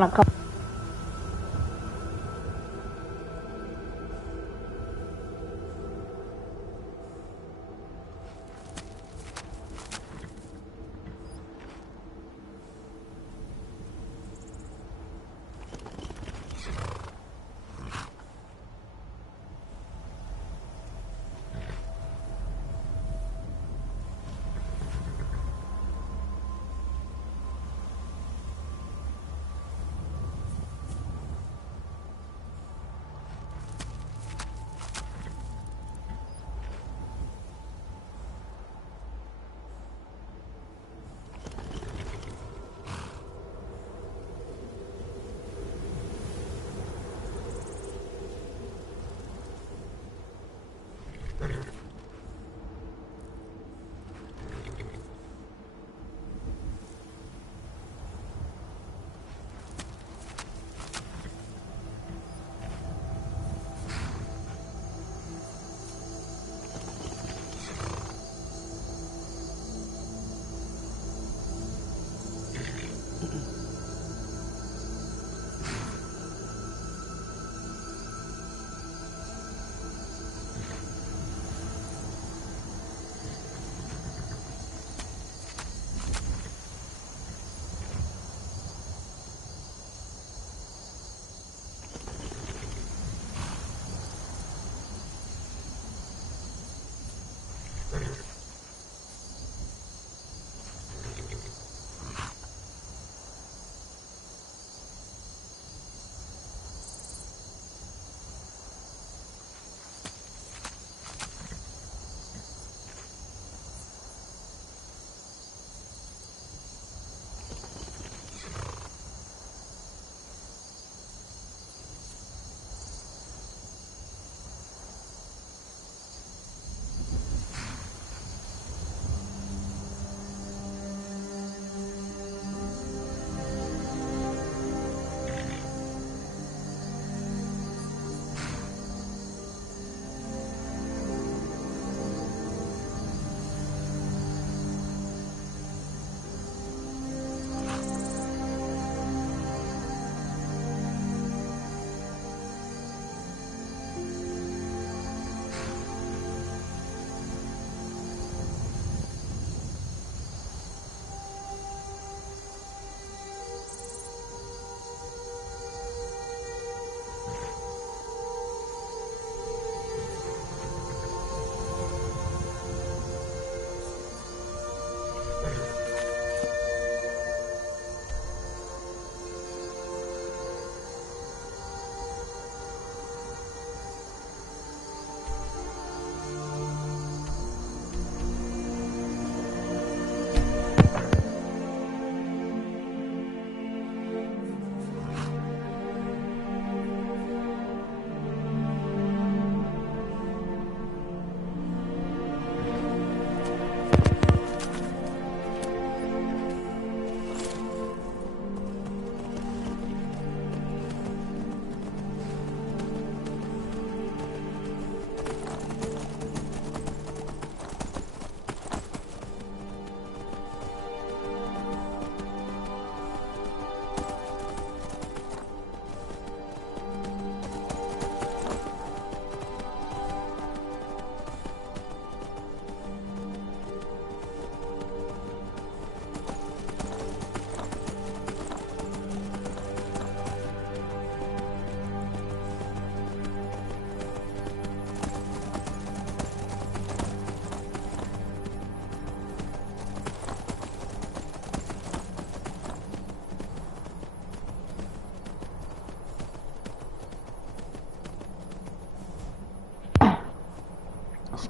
gonna come.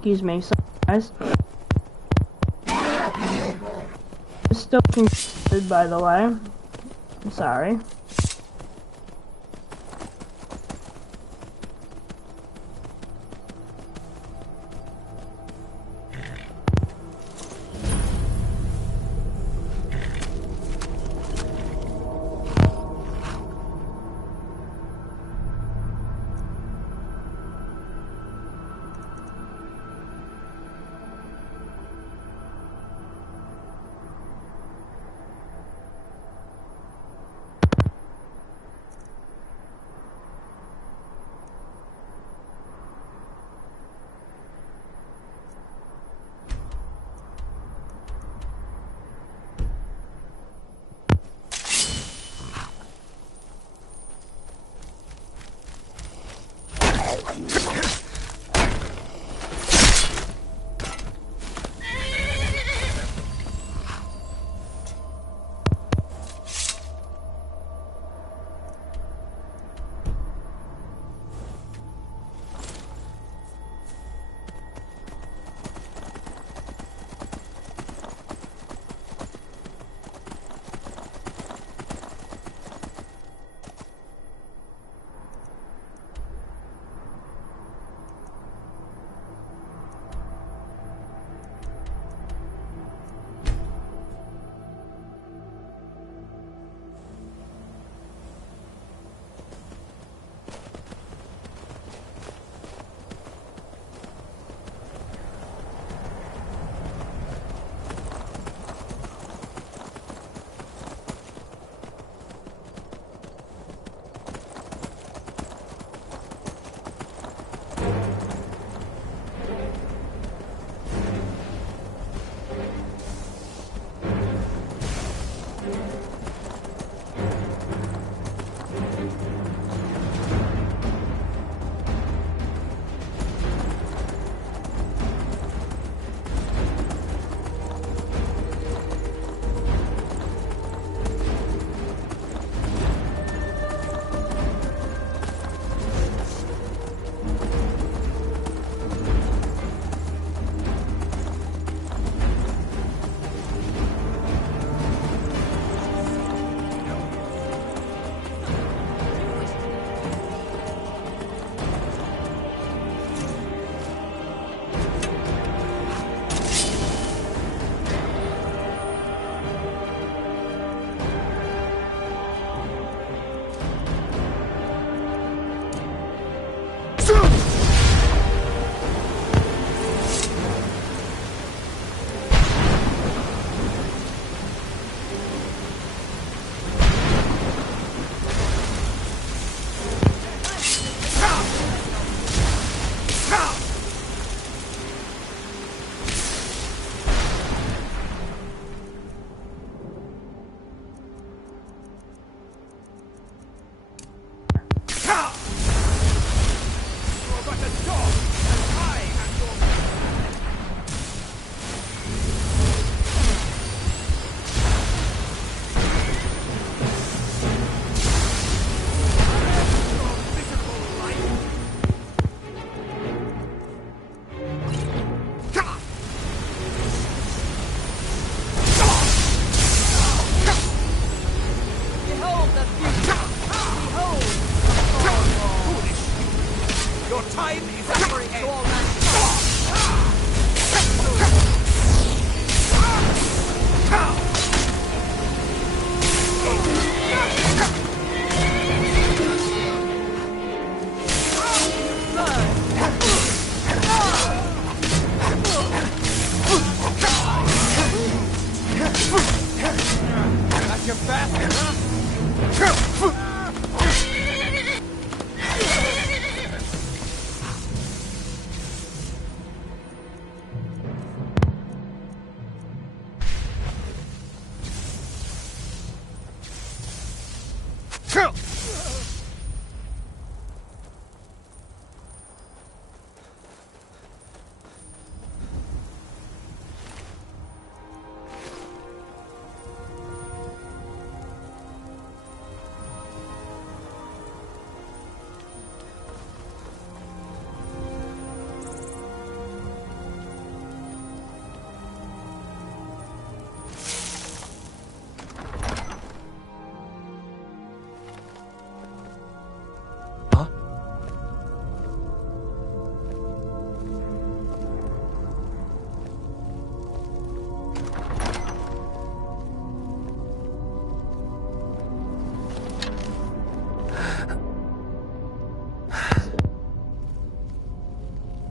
Excuse me, sorry guys. I'm still confused, by the way. I'm sorry.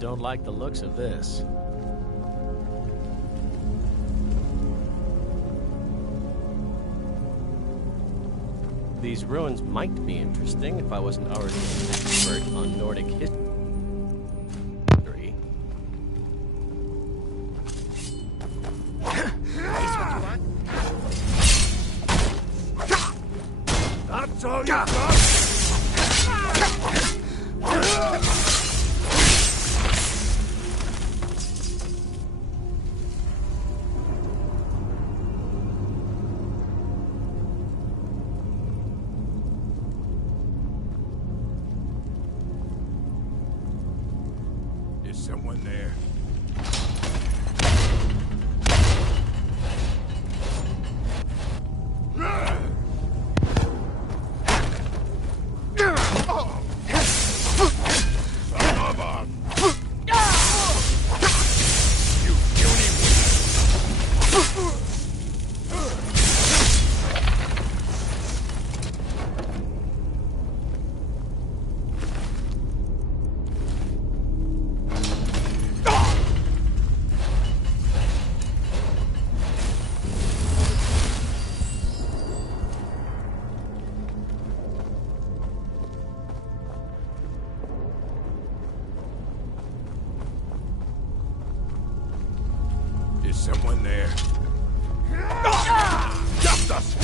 Don't like the looks of this. These ruins might be interesting if I wasn't already an expert on Nordic history. That's all you got? Is someone there? Is someone there? Justice!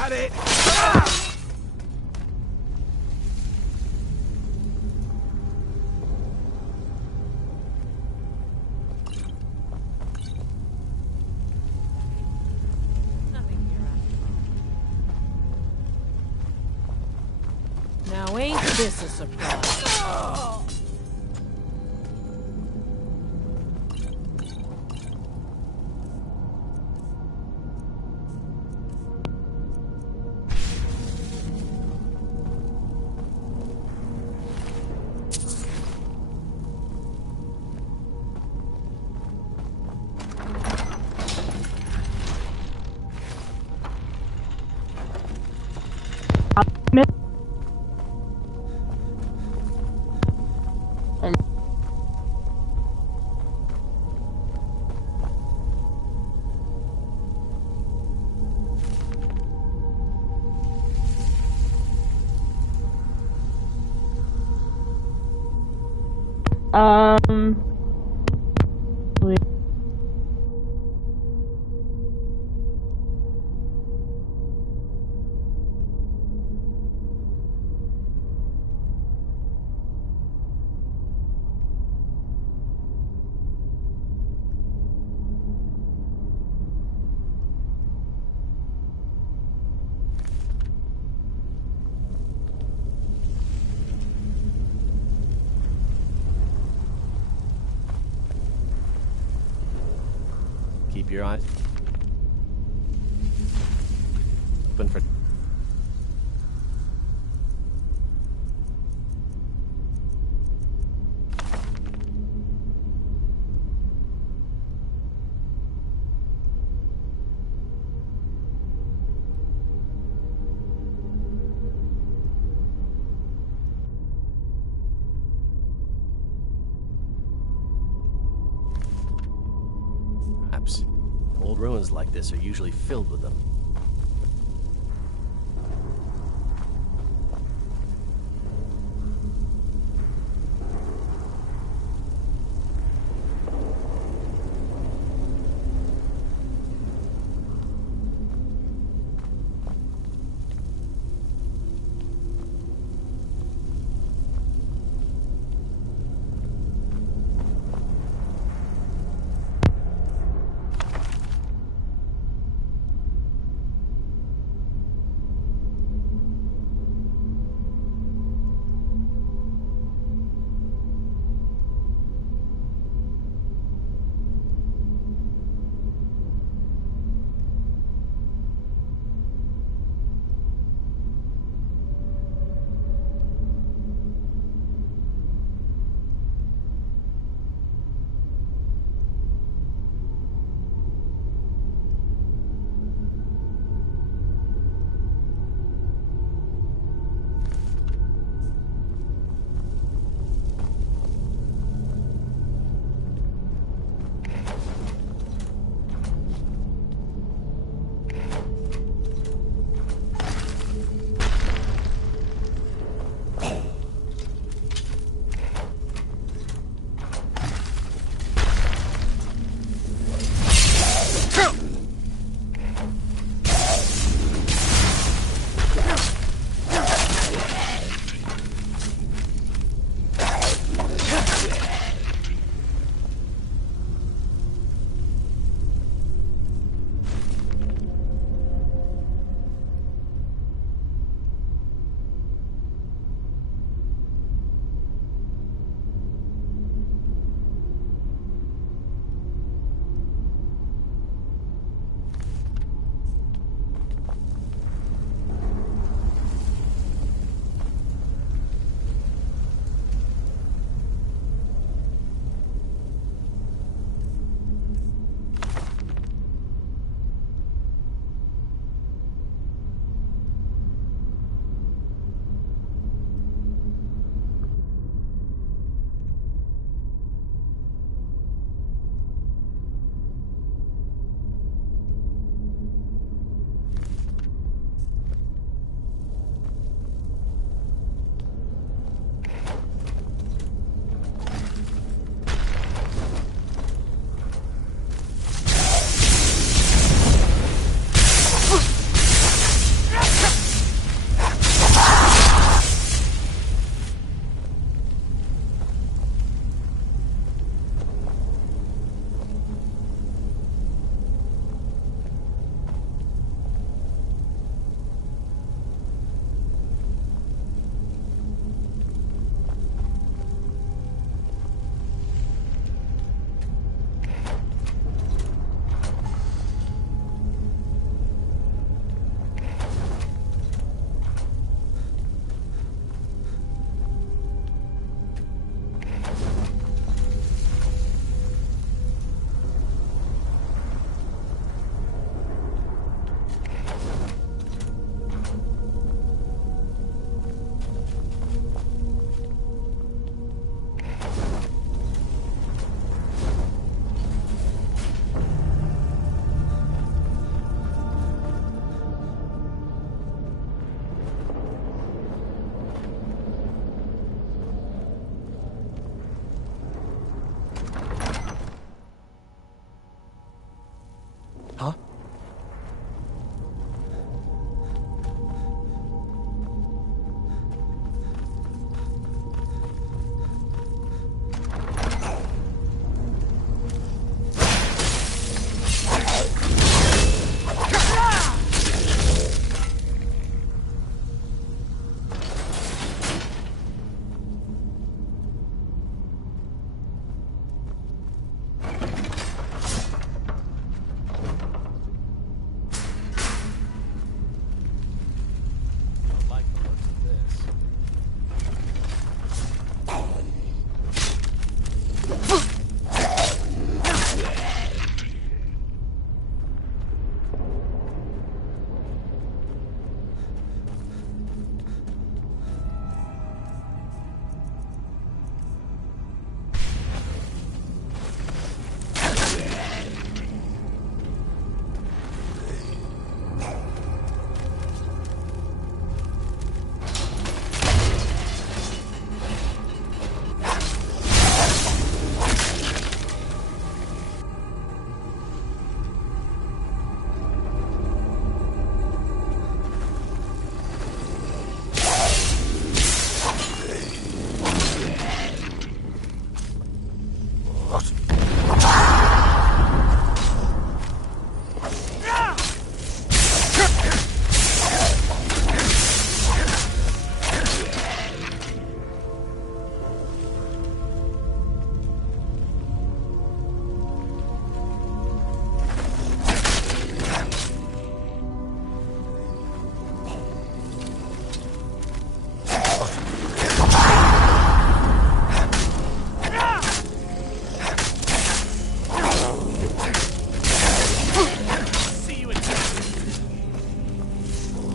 Got it! Nothing here after all. Now ain't this a surprise? Wait. Keep your eyes open for... Perhaps. Old ruins like this are usually filled with them.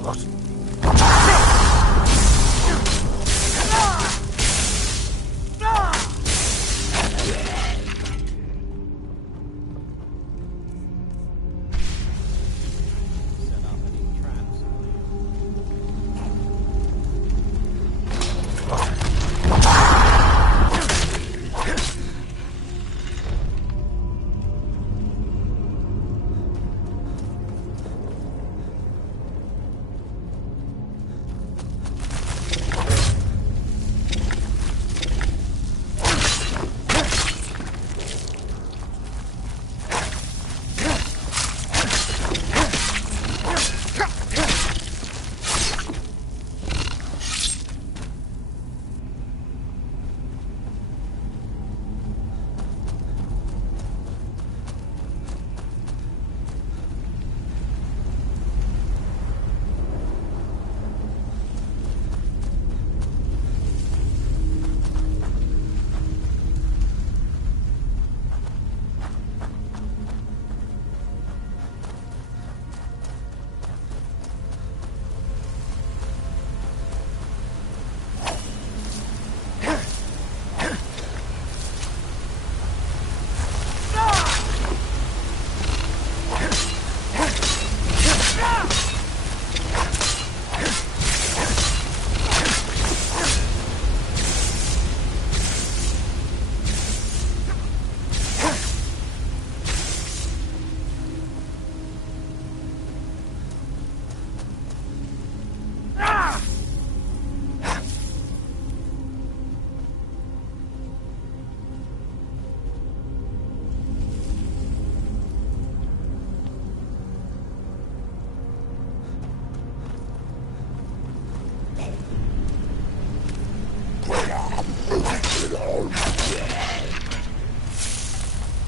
Set off any traps.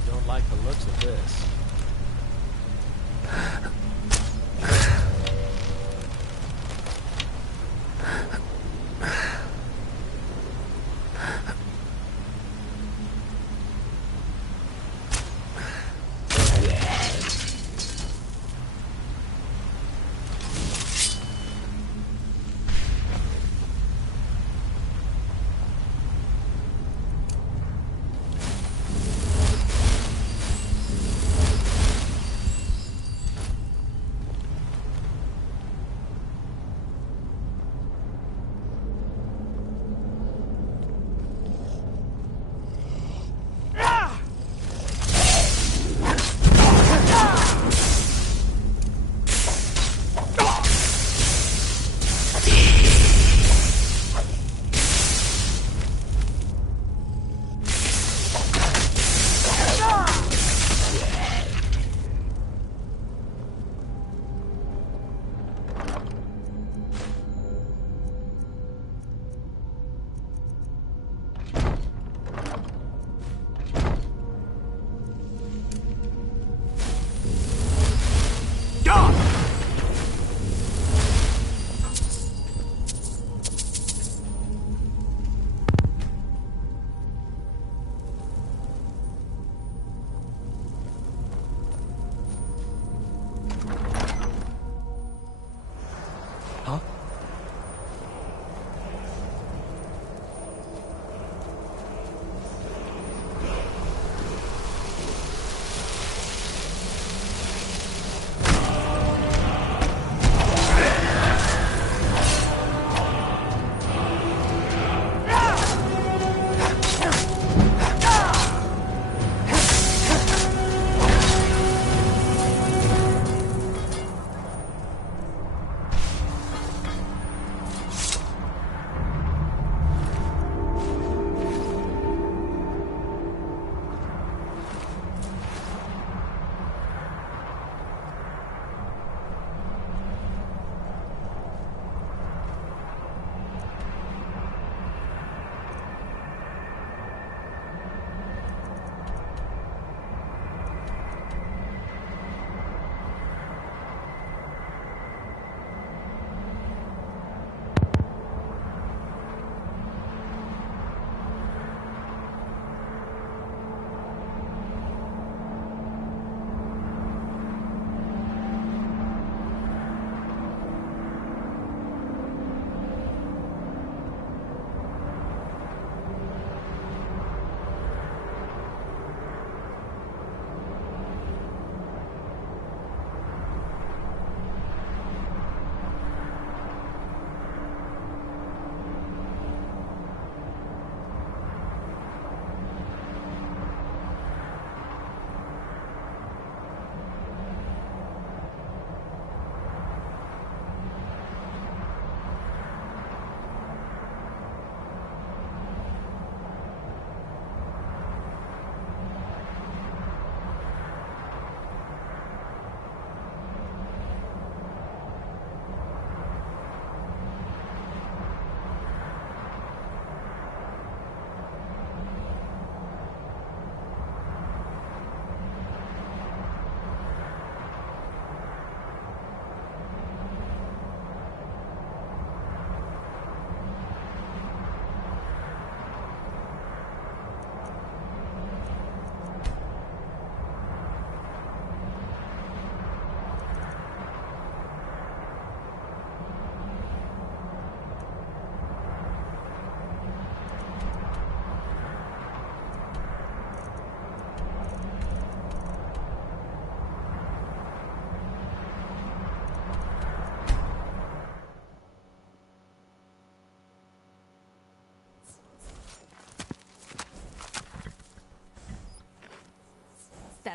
Don't like the looks of this.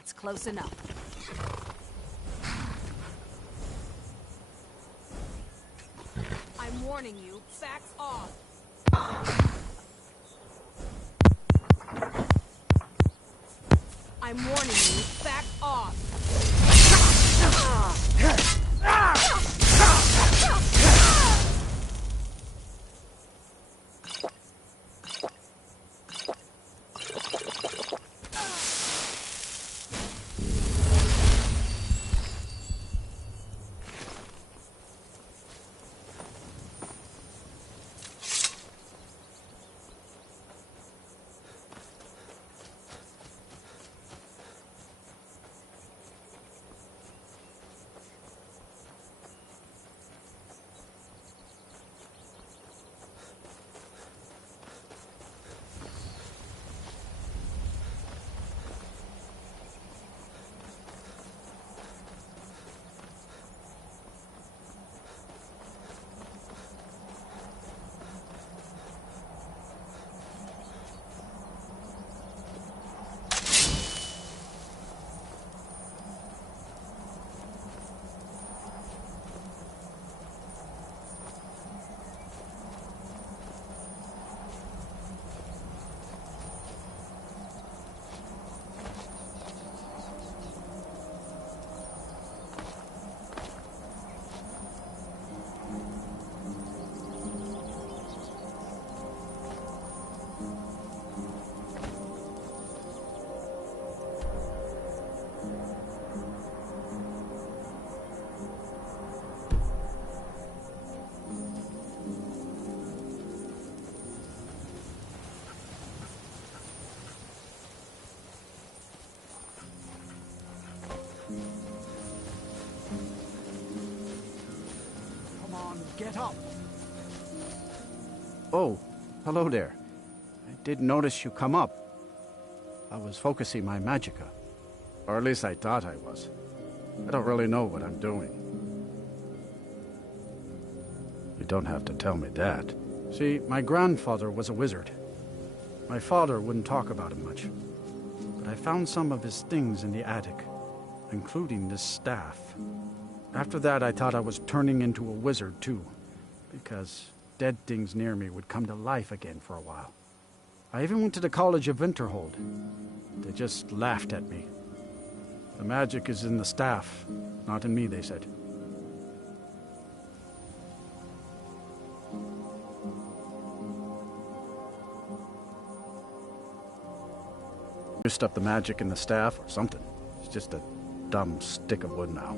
That's close enough. I'm warning you, back off. I'm warning you, back off. Get up! Oh, hello there. I did notice you come up. I was focusing my magicka. Or at least I thought I was. I don't really know what I'm doing. You don't have to tell me that. See, my grandfather was a wizard. My father wouldn't talk about him much. But I found some of his things in the attic, including this staff. After that, I thought I was turning into a wizard, too, because dead things near me would come to life again for a while. I even went to the College of Winterhold. They just laughed at me. The magic is in the staff, not in me, they said. Used up the magic in the staff or something. It's just a dumb stick of wood now.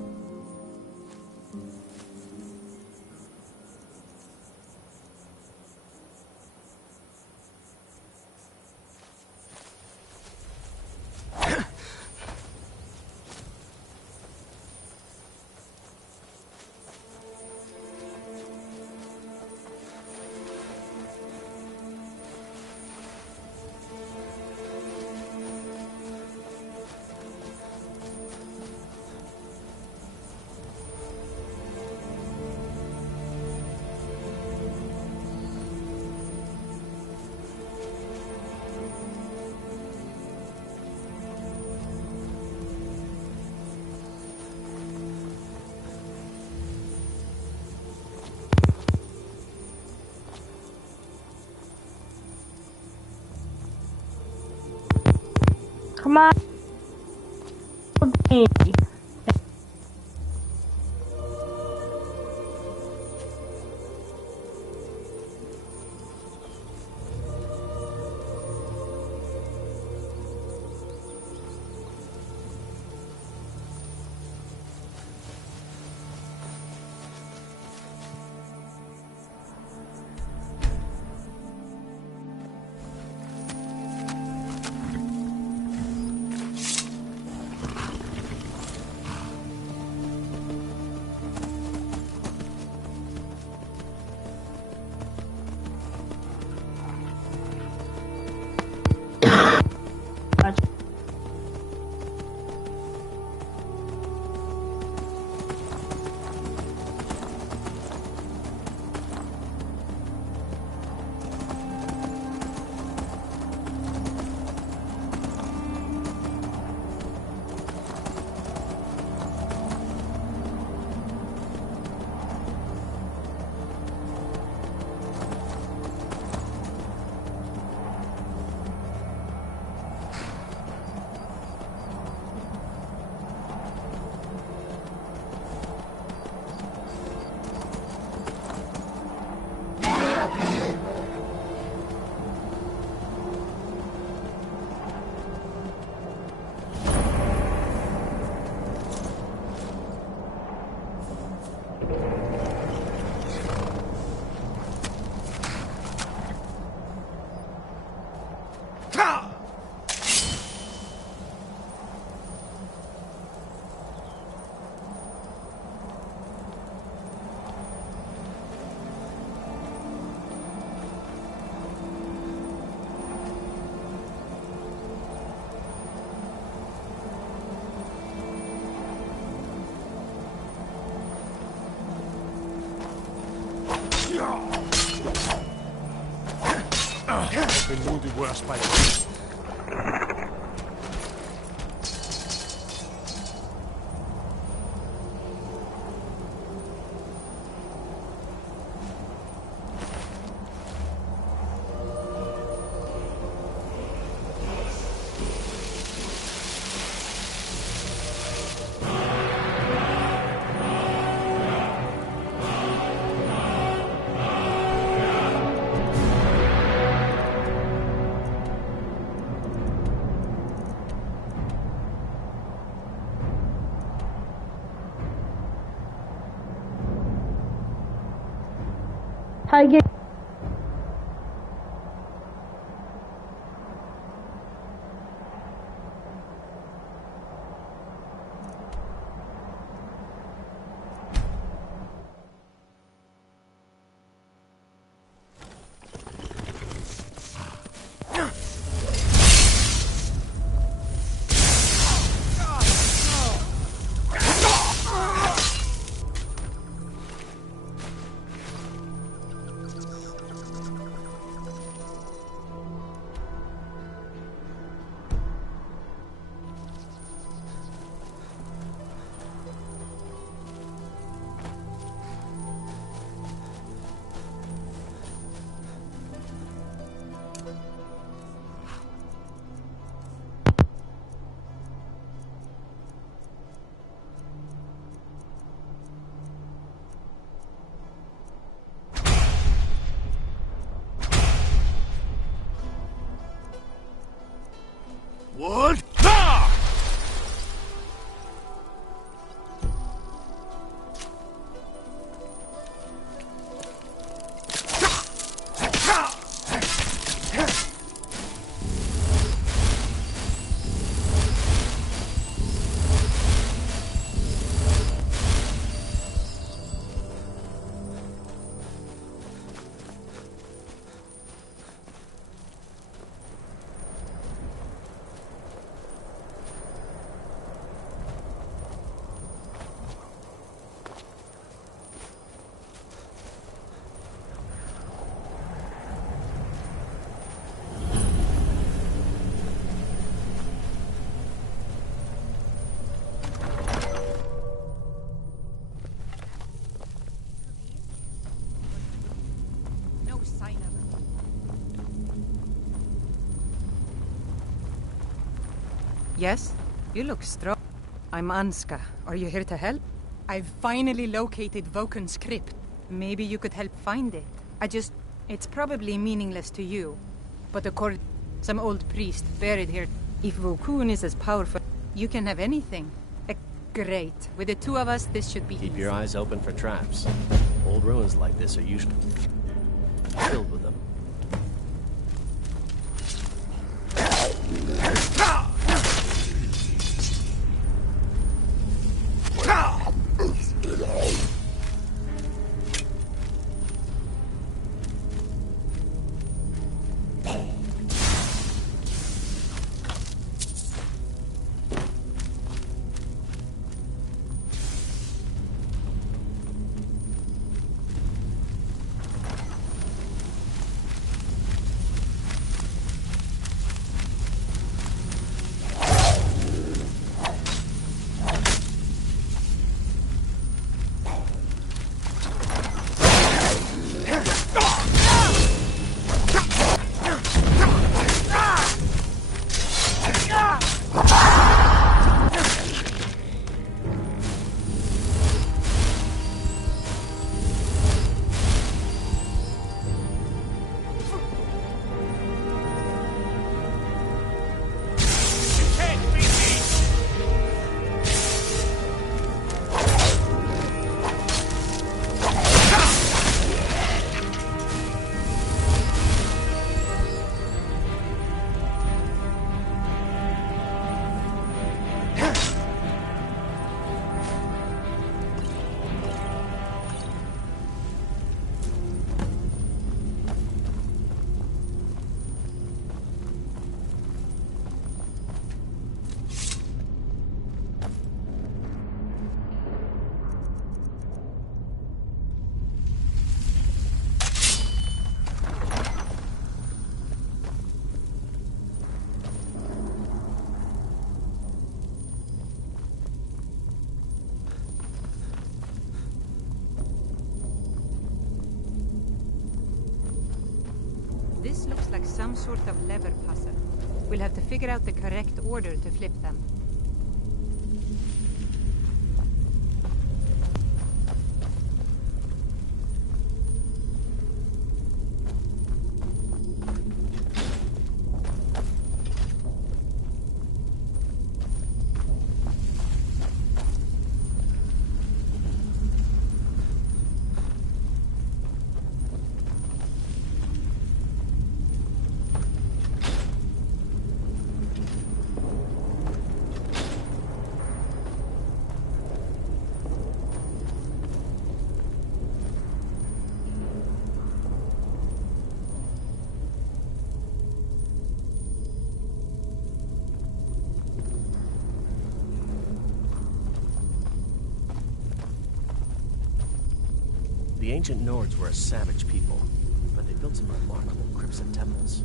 Come on. I've been wounded worse by the... Hi, game. What? Ah! No sign of her. Yes? You look strong. I'm Anska. Are you here to help? I've finally located Vokun's crypt. Maybe you could help find it. It's probably meaningless to you. But according some old priest buried here, if Vokun is as powerful, you can have anything. Great. With the two of us, this should be Keep easy. your eyes open for traps. Old ruins like this are usually filled with them. like some sort of lever puzzle. We'll have to figure out the correct order to flip them. The ancient Nords were a savage people, but they built some remarkable crypts and temples.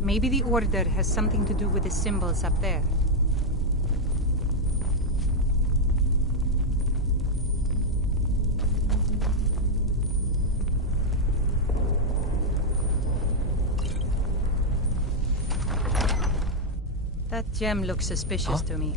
Maybe the order has something to do with the symbols up there. That gem looks suspicious to me.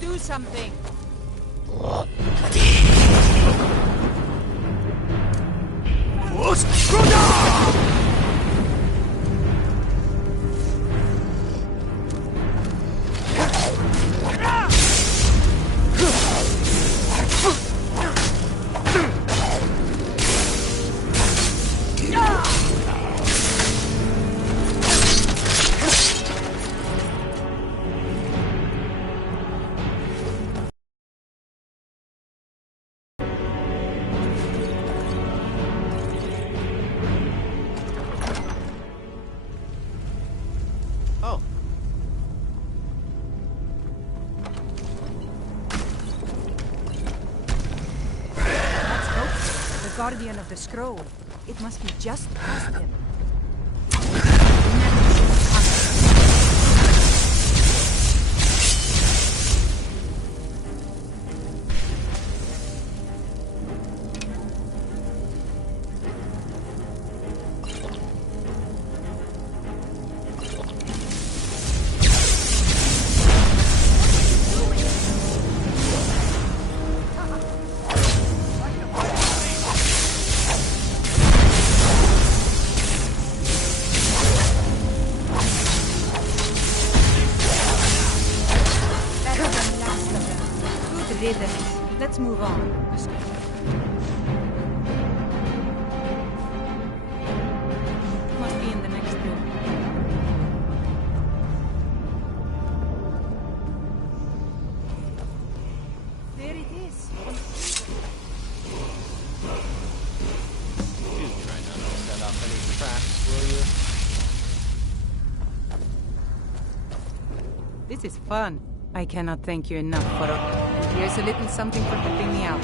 Do something. Guardian of the scroll. It must be just past him. move on. Must be in the next room. There it is. Do try not to set off any traps, will you? This is fun. I cannot thank you enough for it. And here's a little something for helping me out.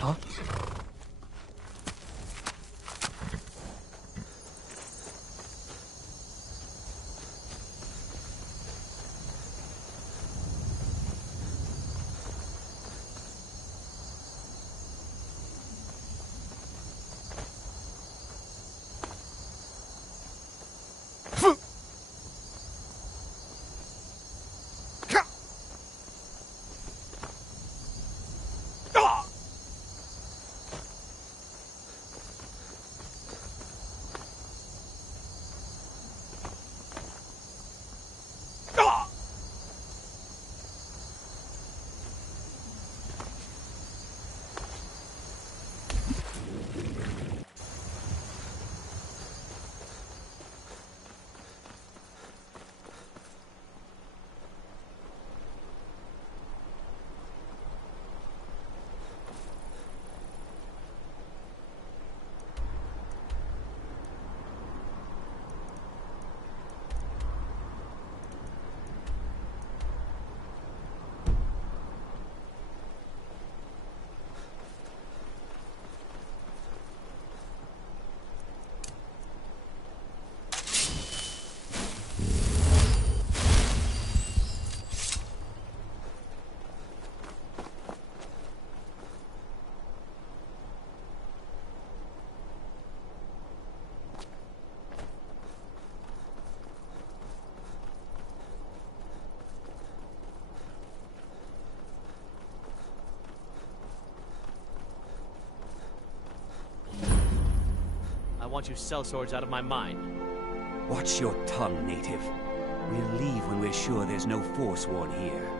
Huh? I want you sellswords out of my mind. Watch your tongue, native. We'll leave when we're sure there's no Forsworn here.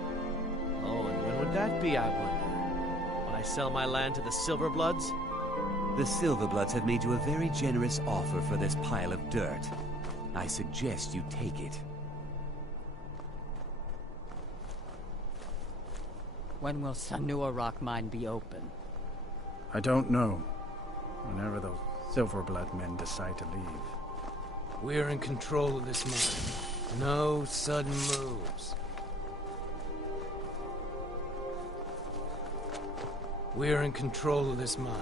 Oh, and when would that be, I wonder? When I sell my land to the Silverbloods? The Silverbloods have made you a very generous offer for this pile of dirt. I suggest you take it. When will Sanua Rock Mine be open? I don't know. Whenever those Silverblood men decide to leave. We're in control of this mine. No sudden moves. We're in control of this mine.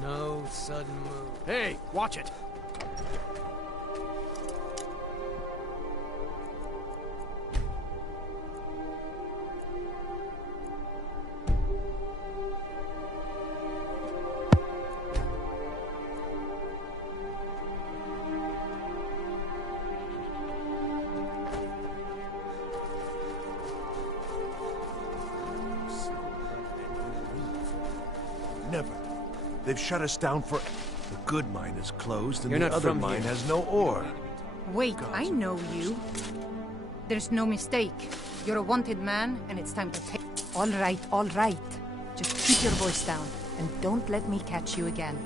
No sudden moves. Hey, watch it! Never. They've shut us down for... The good mine is closed, and You're the not other from mine here. has no ore. Wait, I know you. There's no mistake. You're a wanted man, and it's time to pay. All right, all right. Just keep your voice down, and don't let me catch you again.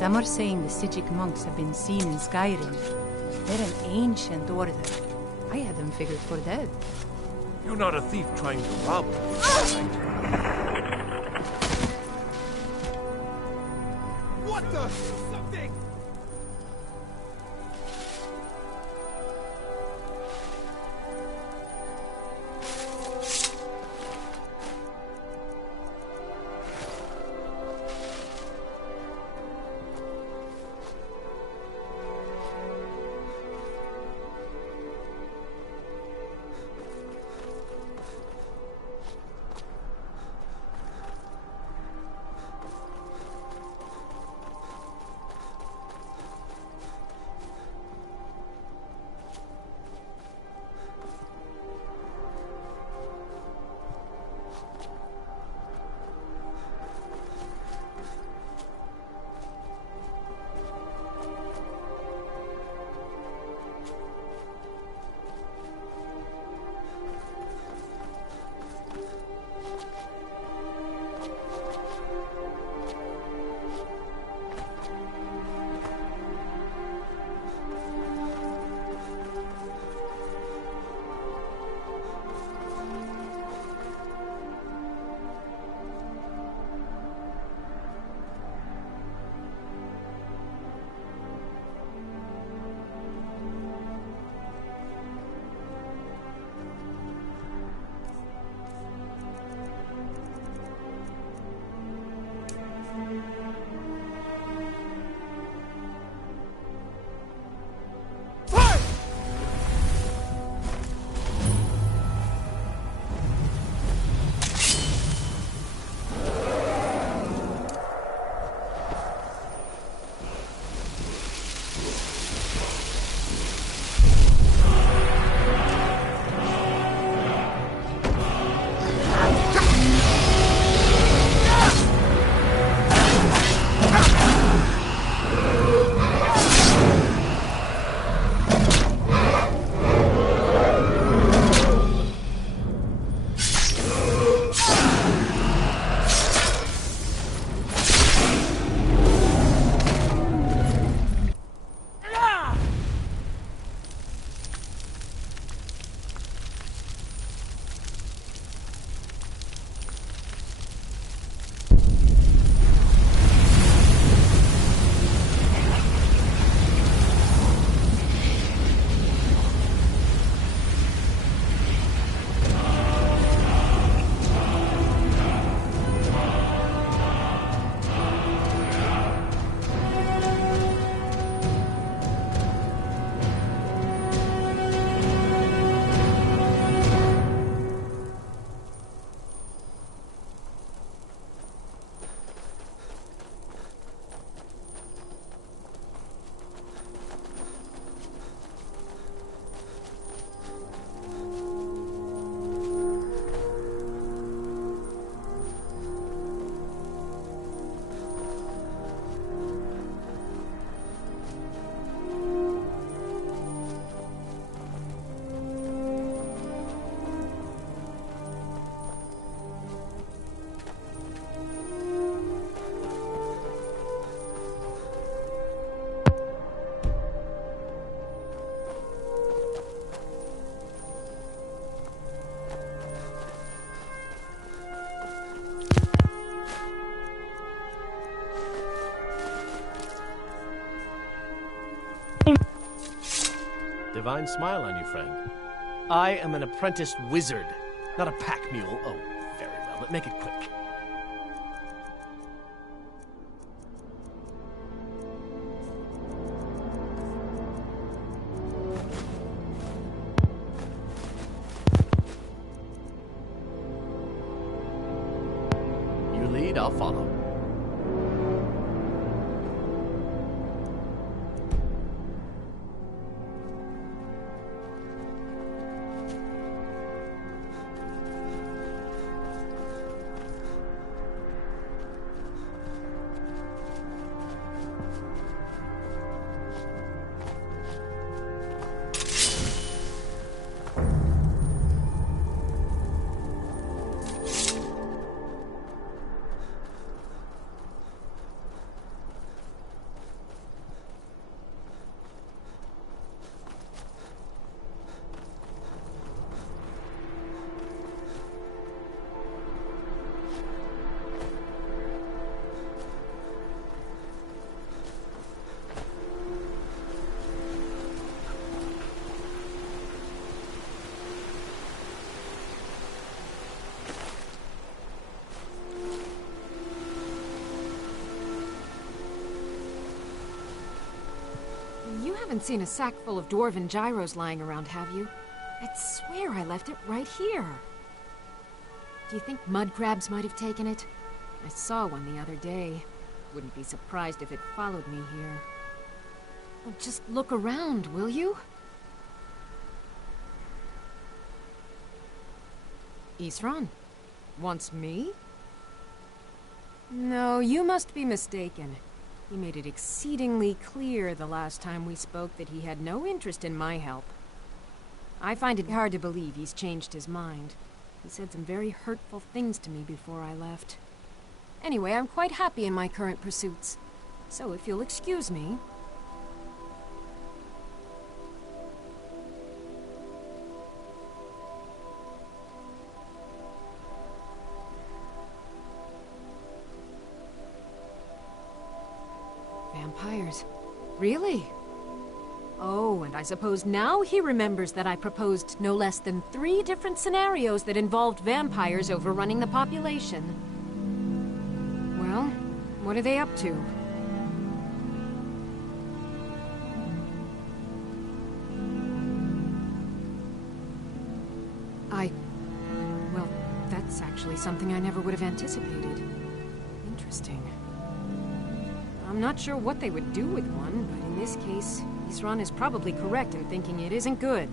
Some are saying the Sijic monks have been seen in Skyrim. They're an ancient order. I had them figured for dead. You're not a thief trying to rob me. What the? Something! divine smile on you, friend. I am an apprenticed wizard, not a pack mule. Oh, very well, but make it quick. You lead, I'll follow. You haven't seen a sack full of dwarven gyros lying around, have you? I'd swear I left it right here. Do you think mud crabs might have taken it? I saw one the other day. Wouldn't be surprised if it followed me here. Well, just look around, will you? Isran? Wants me? No, you must be mistaken. He made it exceedingly clear the last time we spoke that he had no interest in my help. I find it hard to believe he's changed his mind. He said some very hurtful things to me before I left. Anyway, I'm quite happy in my current pursuits. So if you'll excuse me... Vampires. Really? Oh, and I suppose now he remembers that I proposed no less than 3 different scenarios that involved vampires overrunning the population. Well, what are they up to? Well, that's actually something I never would have anticipated. Interesting. I'm not sure what they would do with one, but in this case, Isran is probably correct in thinking it isn't good.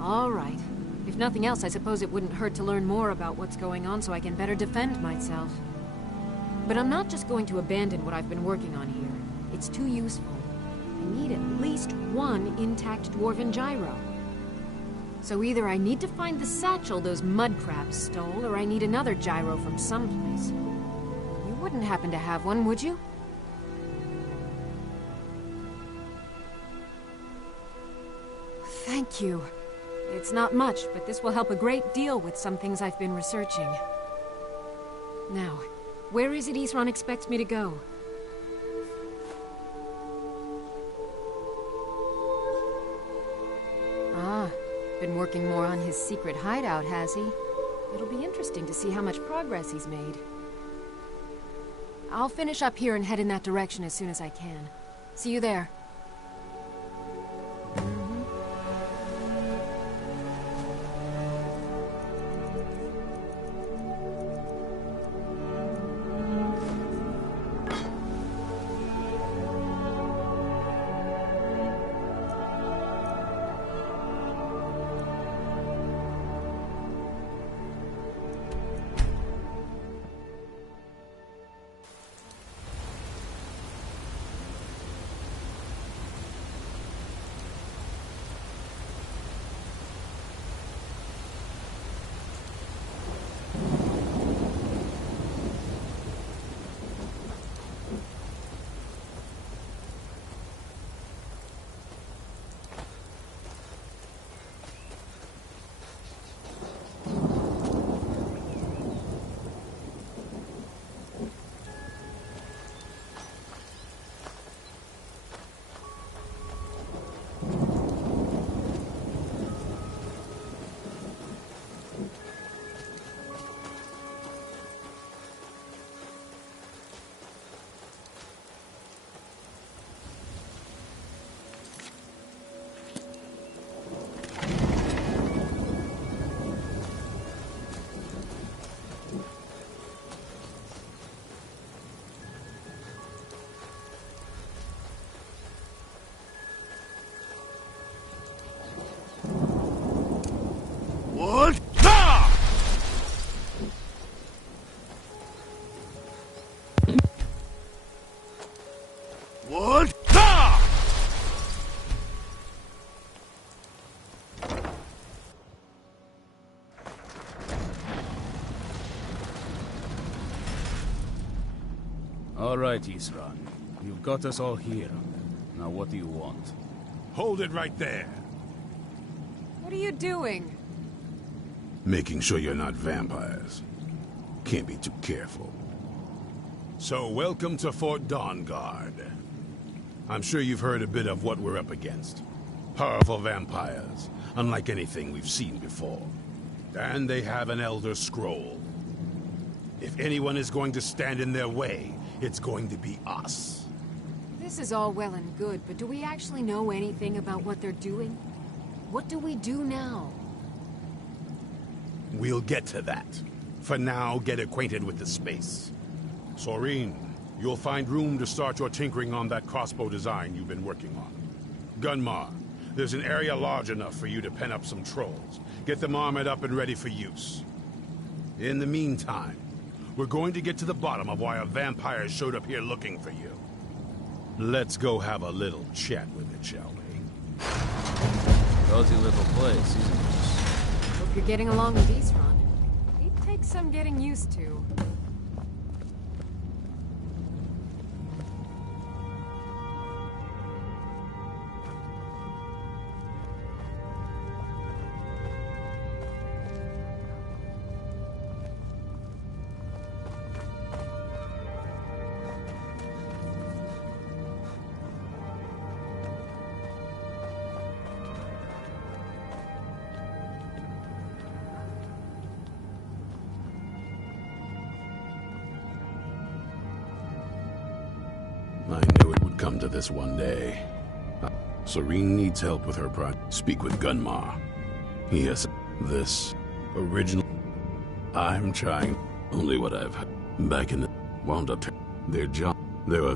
All right. If nothing else, I suppose it wouldn't hurt to learn more about what's going on so I can better defend myself. But I'm not just going to abandon what I've been working on here. It's too useful. I need at least 1 intact dwarven gyro. So either I need to find the satchel those mud crabs stole, or I need another gyro from someplace. You wouldn't happen to have one, would you? Thank you. It's not much, but this will help a great deal with some things I've been researching. Now, where is it Isran expects me to go? Ah, been working more on his secret hideout, has he? It'll be interesting to see how much progress he's made. I'll finish up here and head in that direction as soon as I can. See you there. All right, Isran. You've got us all here. Now what do you want? Hold it right there. What are you doing? Making sure you're not vampires. Can't be too careful. So, welcome to Fort Dawnguard. I'm sure you've heard a bit of what we're up against. Powerful vampires, unlike anything we've seen before. And they have an Elder Scroll. If anyone is going to stand in their way, it's going to be us. This is all well and good, but do we actually know anything about what they're doing? What do we do now? We'll get to that. For now, get acquainted with the space. Soreen, you'll find room to start your tinkering on that crossbow design you've been working on. Gunmar, there's an area large enough for you to pen up some trolls. Get them armored up and ready for use. In the meantime, we're going to get to the bottom of why a vampire showed up here looking for you. Let's go have a little chat with it, shall we? Cozy little place, isn't it? Hope you're getting along with Isran. It takes some getting used to. I knew it would come to this one day. Serene needs help with her project. Speak with Gunmar. He has this original. I'm trying only what I've had. Back in the wound up their job. They were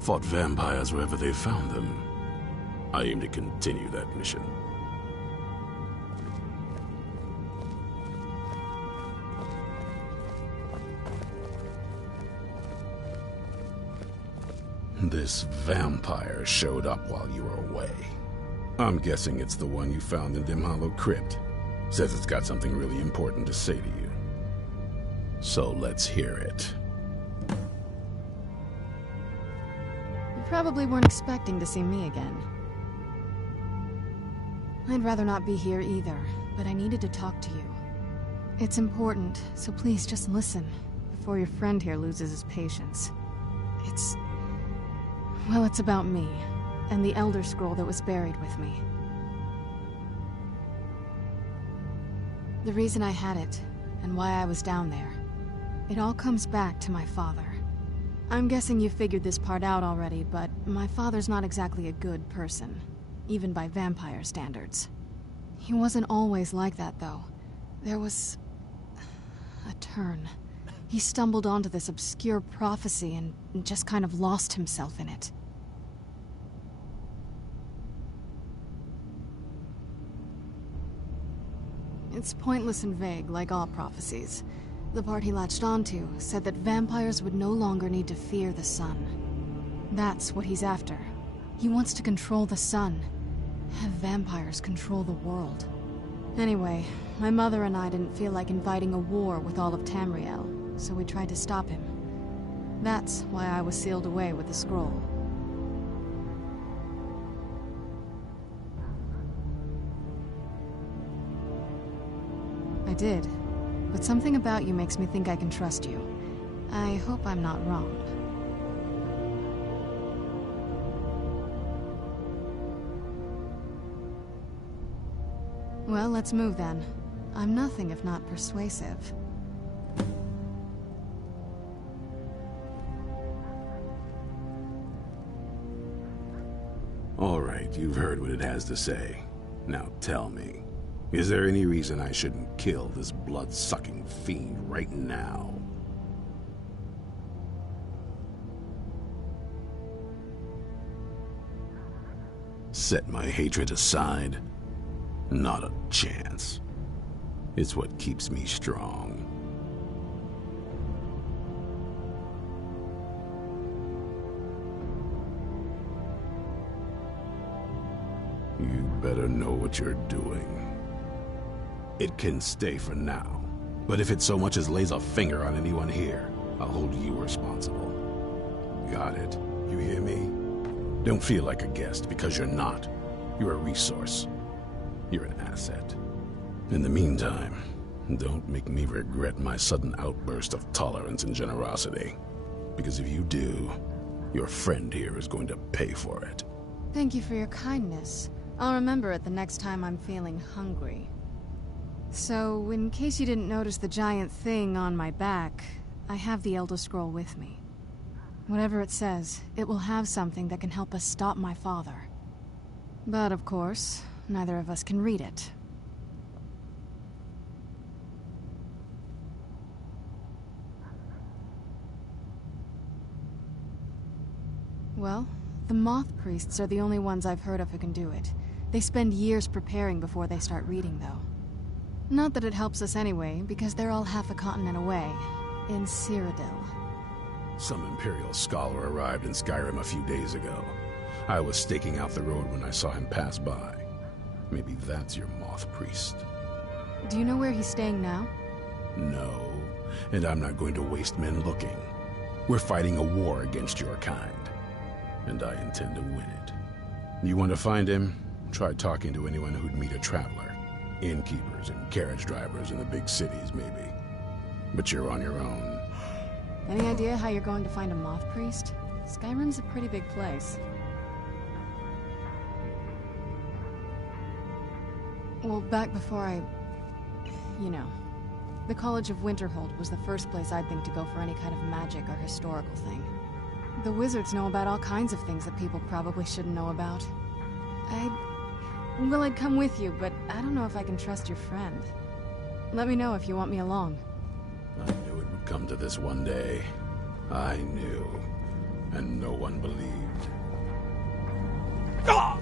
fought vampires wherever they found them. I aim to continue that mission. This vampire showed up while you were away. I'm guessing it's the one you found in Dim Hollow Crypt. Says it's got something really important to say to you. So let's hear it. You probably weren't expecting to see me again. I'd rather not be here either, but I needed to talk to you. It's important, so please just listen, before your friend here loses his patience. Well, it's about me, and the Elder Scroll that was buried with me. The reason I had it, and why I was down there, it all comes back to my father. I'm guessing you figured this part out already, but my father's not exactly a good person, even by vampire standards. He wasn't always like that, though. There was a turn. He stumbled onto this obscure prophecy and just kind of lost himself in it. It's pointless and vague, like all prophecies. The part he latched onto said that vampires would no longer need to fear the sun. That's what he's after. He wants to control the sun. Have vampires control the world. Anyway, my mother and I didn't feel like inviting a war with all of Tamriel, so we tried to stop him. That's why I was sealed away with the scroll. I did, but something about you makes me think I can trust you. I hope I'm not wrong. Well, let's move then. I'm nothing if not persuasive. All right, you've heard what it has to say. Now tell me, is there any reason I shouldn't kill this blood-sucking fiend right now? Set my hatred aside? Not a chance. It's what keeps me strong. You better know what you're doing. It can stay for now, but if it so much as lays a finger on anyone here, I'll hold you responsible. got it. You hear me? Don't feel like a guest, because you're not. You're a resource. You're an asset. In the meantime, don't make me regret my sudden outburst of tolerance and generosity. Because if you do, your friend here is going to pay for it. Thank you for your kindness. I'll remember it the next time I'm feeling hungry. So, in case you didn't notice the giant thing on my back, I have the Elder Scroll with me. Whatever it says, it will have something that can help us stop my father. But of course, neither of us can read it. Well, the Moth Priests are the only ones I've heard of who can do it. They spend years preparing before they start reading, though. Not that it helps us anyway, because they're all half a continent away, in Cyrodiil. Some Imperial scholar arrived in Skyrim a few days ago. I was staking out the road when I saw him pass by. Maybe that's your Moth Priest. Do you know where he's staying now? No, and I'm not going to waste men looking. We're fighting a war against your kind, and I intend to win it. You want to find him? Try talking to anyone who'd meet a traveler. Innkeepers and carriage drivers in the big cities, maybe. But you're on your own. Any idea how you're going to find a Moth Priest? Skyrim's a pretty big place. Well, back before you know, the College of Winterhold was the first place I'd think to go for any kind of magic or historical thing. The wizards know about all kinds of things that people probably shouldn't know about. I'd come with you, but I don't know if I can trust your friend. Let me know if you want me along. I knew it would come to this one day. I knew, and no one believed. Ah!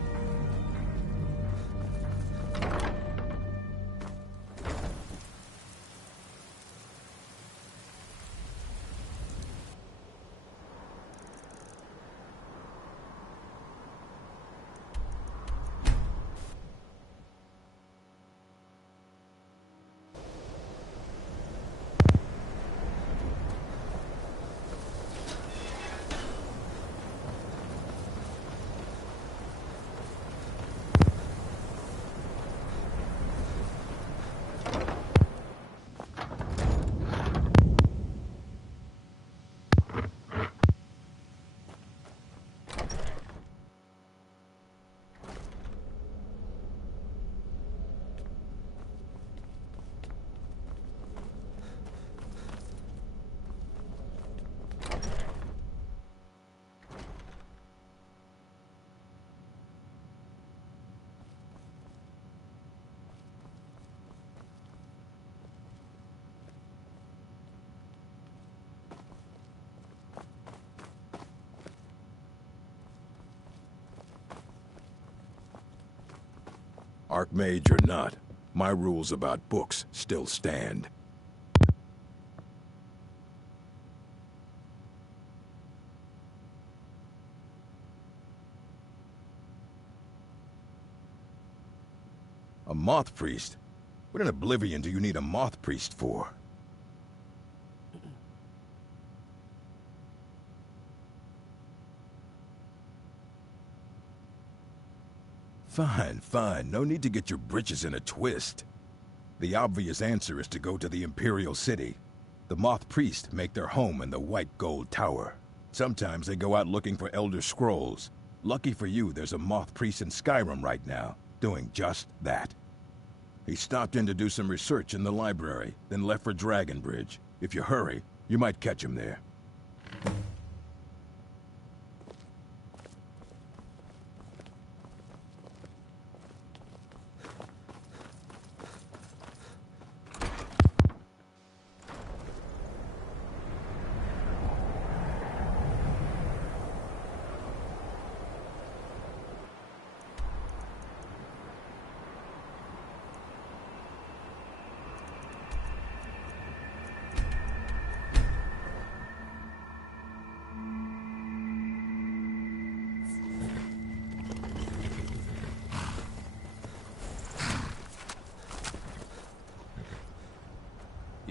Archmage or not, my rules about books still stand. A Moth Priest? What in Oblivion do you need a Moth Priest for? Fine. No need to get your britches in a twist. The obvious answer is to go to the Imperial City. The Moth Priest make their home in the White Gold Tower. Sometimes they go out looking for Elder Scrolls. Lucky for you, there's a Moth Priest in Skyrim right now, doing just that. He stopped in to do some research in the library, then left for Dragonbridge. If you hurry, you might catch him there.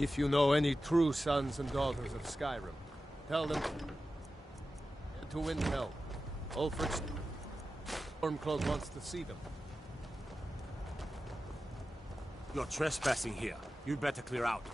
If you know any true sons and daughters of Skyrim, tell them... to Windhelm. Ulfric Stormcloak wants to see them. You're trespassing here. You'd better clear out.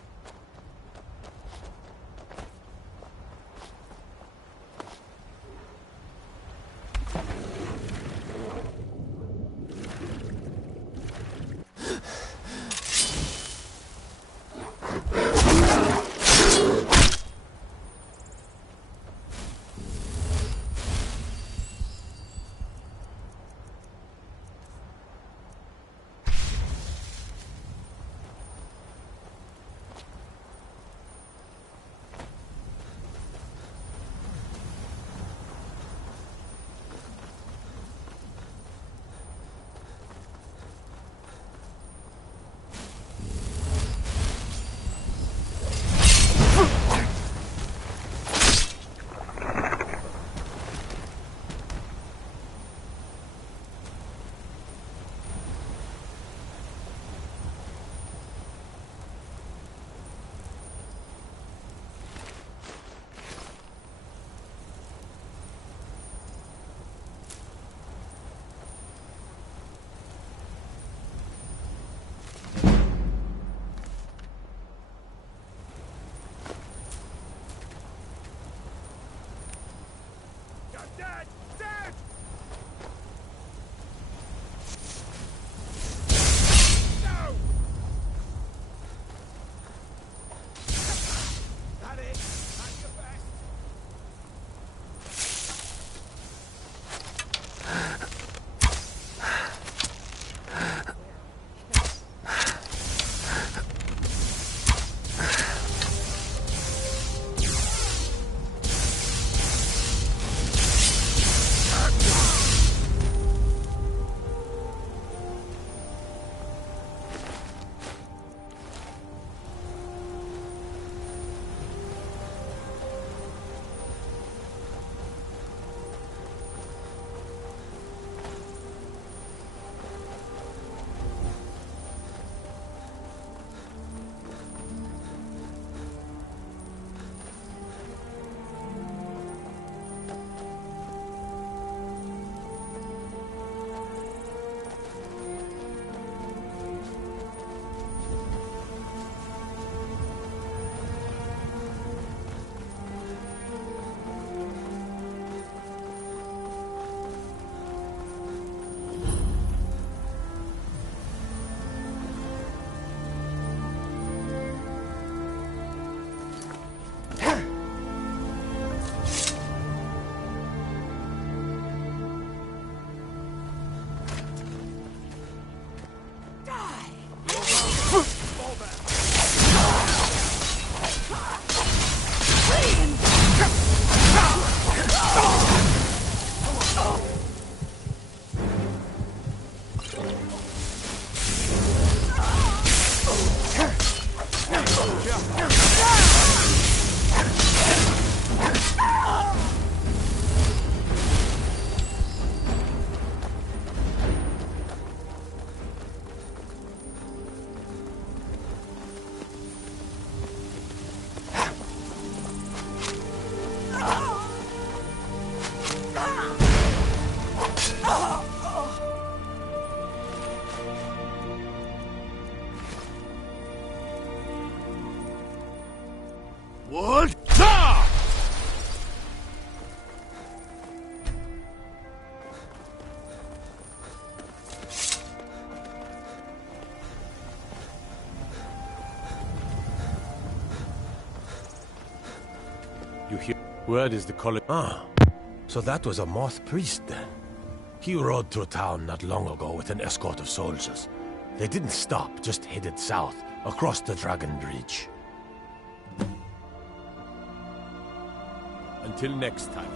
What? Ah! You hear? Word is the college. Ah, so that was a moth priest then. He rode through town not long ago with an escort of soldiers. They didn't stop, just headed south, across the Dragon Bridge. Until next time.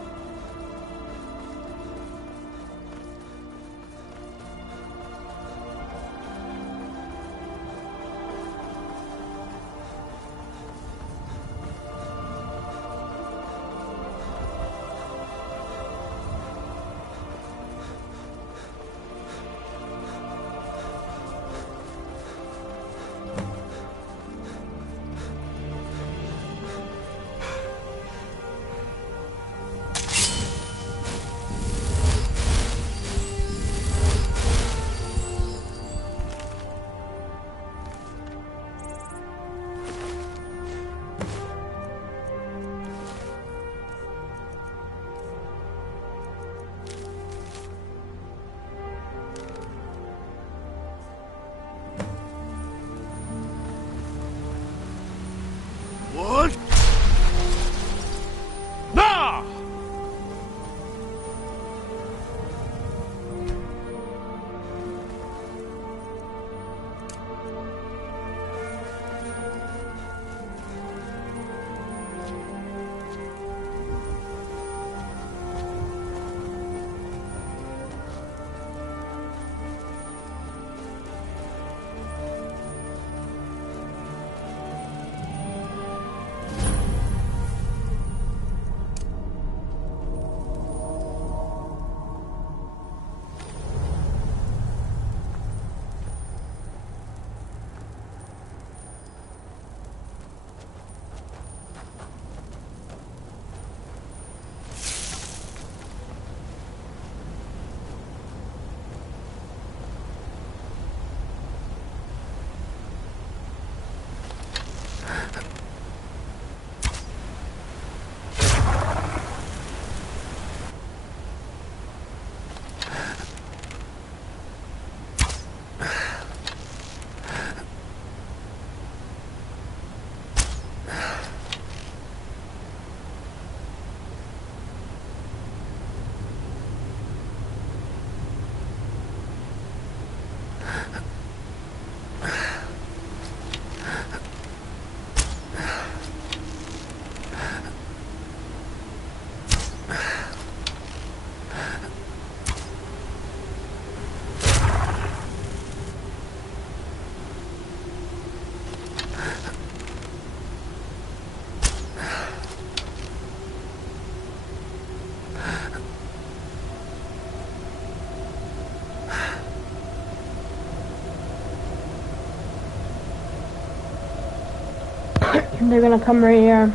They're gonna come right here.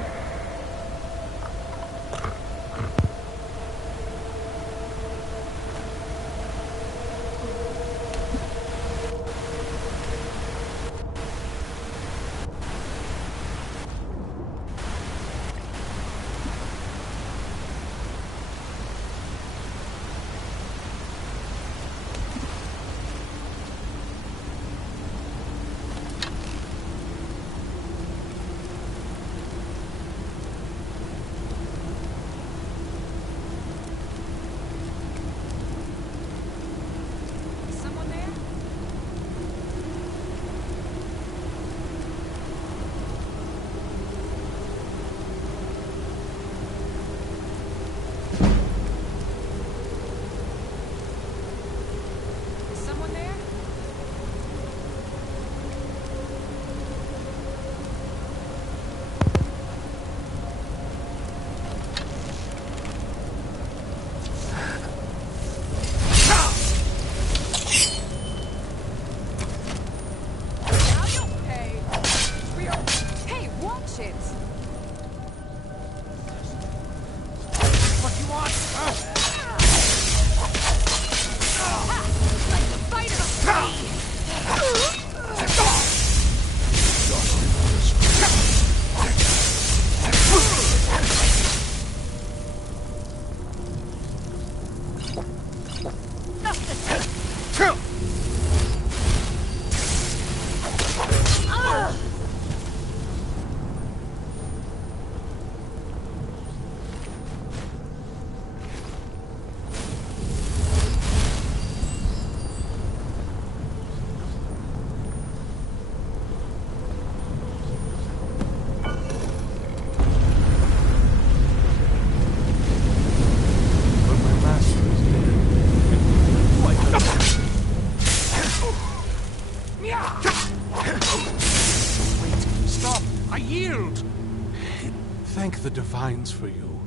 Thank the Divines for you.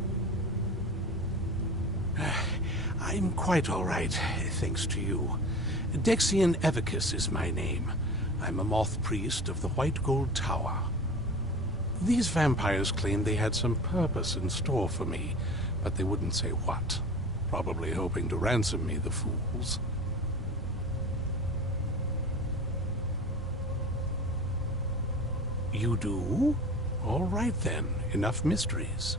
I'm quite all right, thanks to you. Dexian Evicus is my name. I'm a moth priest of the White Gold Tower. These vampires claimed they had some purpose in store for me, but they wouldn't say what. Probably hoping to ransom me, the fools. You do? All right then, enough mysteries.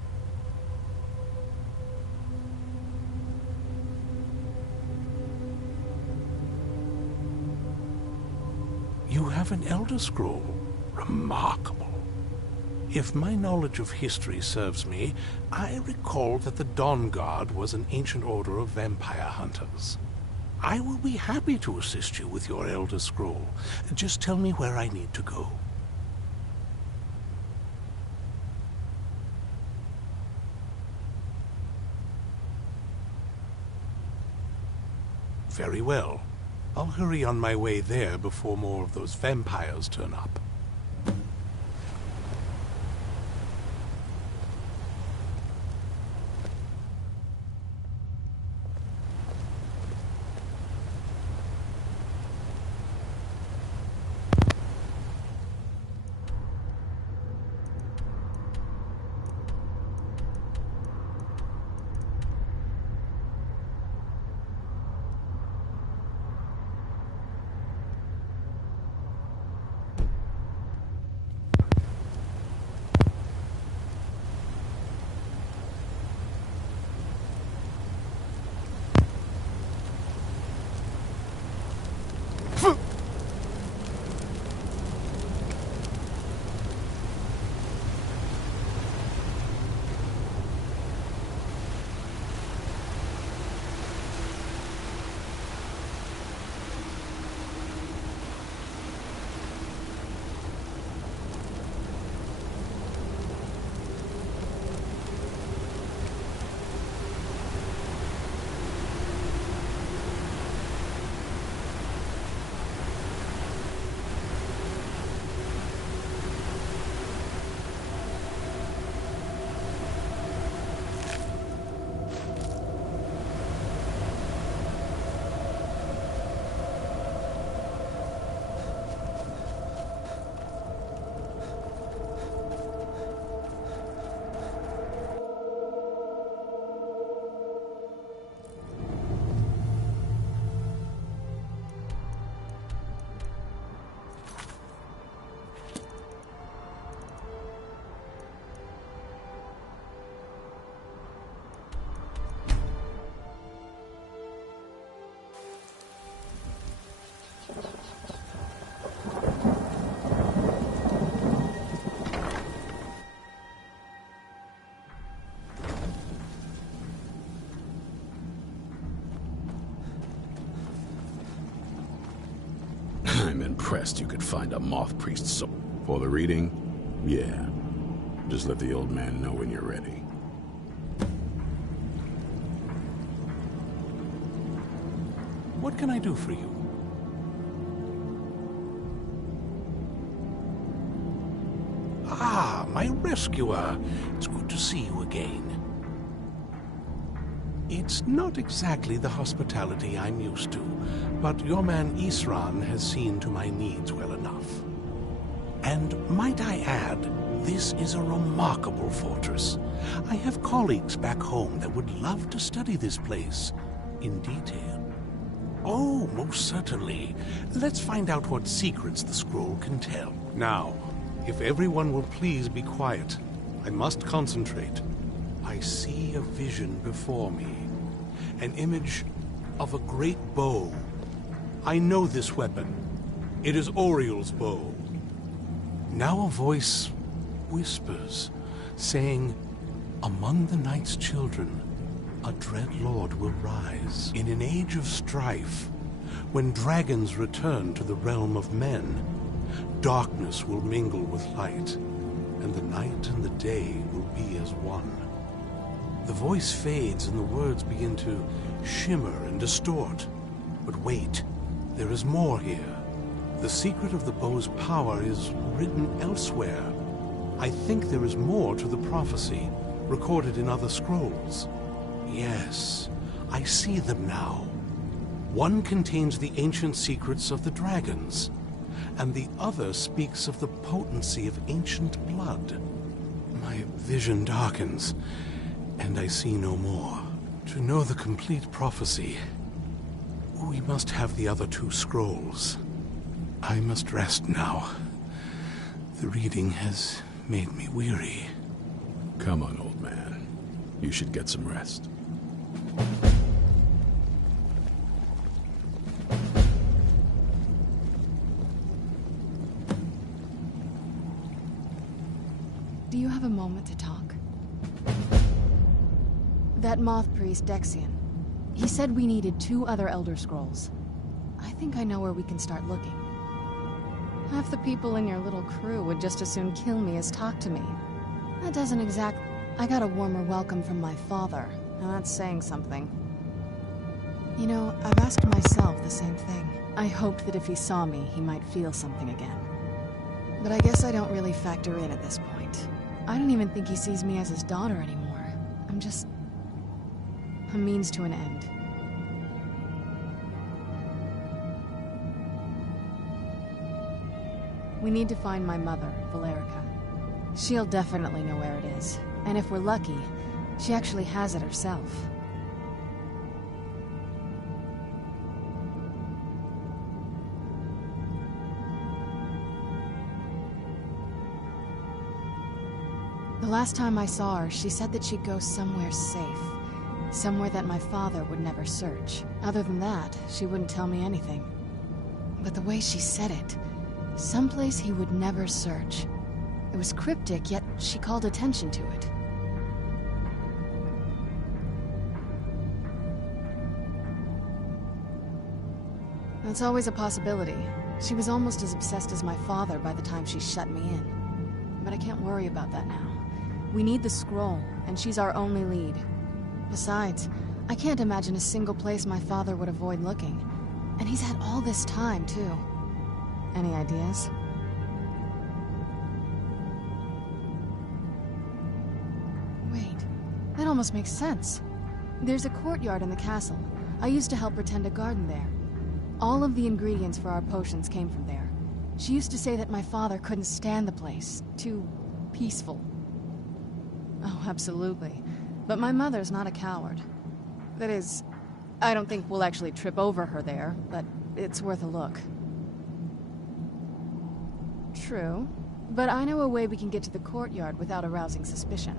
You have an Elder Scroll. Remarkable. If my knowledge of history serves me, I recall that the Dawn Guard was an ancient order of vampire hunters. I will be happy to assist you with your Elder Scroll. Just tell me where I need to go. Very well. I'll hurry on my way there before more of those vampires turn up. impressed you could find a moth priest soul. For the reading? Yeah. Just let the old man know when you're ready. What can I do for you? Ah, my rescuer. It's good to see you again. It's not exactly the hospitality I'm used to, but your man Isran has seen to my needs well enough. And might I add, this is a remarkable fortress. I have colleagues back home that would love to study this place in detail. Oh, most certainly. Let's find out what secrets the scroll can tell. Now, if everyone will please be quiet, I must concentrate. I see a vision before me. An image of a great bow. I know this weapon. It is Oriel's bow. Now a voice whispers, saying, "Among the night's children, a dread lord will rise. In an age of strife, when dragons return to the realm of men, darkness will mingle with light, and the night and the day will be as one." The voice fades and the words begin to shimmer and distort. But wait, there is more here. The secret of the bow's power is written elsewhere. I think there is more to the prophecy, recorded in other scrolls. Yes, I see them now. One contains the ancient secrets of the dragons, and the other speaks of the potency of ancient blood. My vision darkens, and I see no more. To know the complete prophecy, we must have the other two scrolls. I must rest now. The reading has made me weary. Come on, old man. You should get some rest. Do you have a moment to talk? That moth priest, Dexian. He said we needed 2 other Elder Scrolls. I think I know where we can start looking. Half the people in your little crew would just as soon kill me as talk to me. That doesn't exactly... I got a warmer welcome from my father, and that's saying something. You know, I've asked myself the same thing. I hoped that if he saw me, he might feel something again. But I guess I don't really factor in at this point. I don't even think he sees me as his daughter anymore. I'm just... a means to an end. We need to find my mother, Valerica. She'll definitely know where it is. And if we're lucky, she actually has it herself. The last time I saw her, she said that she'd go somewhere safe. Somewhere that my father would never search. Other than that, she wouldn't tell me anything. But the way she said it, someplace he would never search. It was cryptic, yet she called attention to it. That's always a possibility. She was almost as obsessed as my father by the time she shut me in. But I can't worry about that now. We need the scroll, and she's our only lead. Besides, I can't imagine a single place my father would avoid looking. And he's had all this time, too. Any ideas? Wait, that almost makes sense. There's a courtyard in the castle. I used to help her tend a garden there. All of the ingredients for our potions came from there. She used to say that my father couldn't stand the place. Too peaceful. Oh, absolutely. But my mother's not a coward. That is, I don't think we'll actually trip over her there, but it's worth a look. True, but I know a way we can get to the courtyard without arousing suspicion.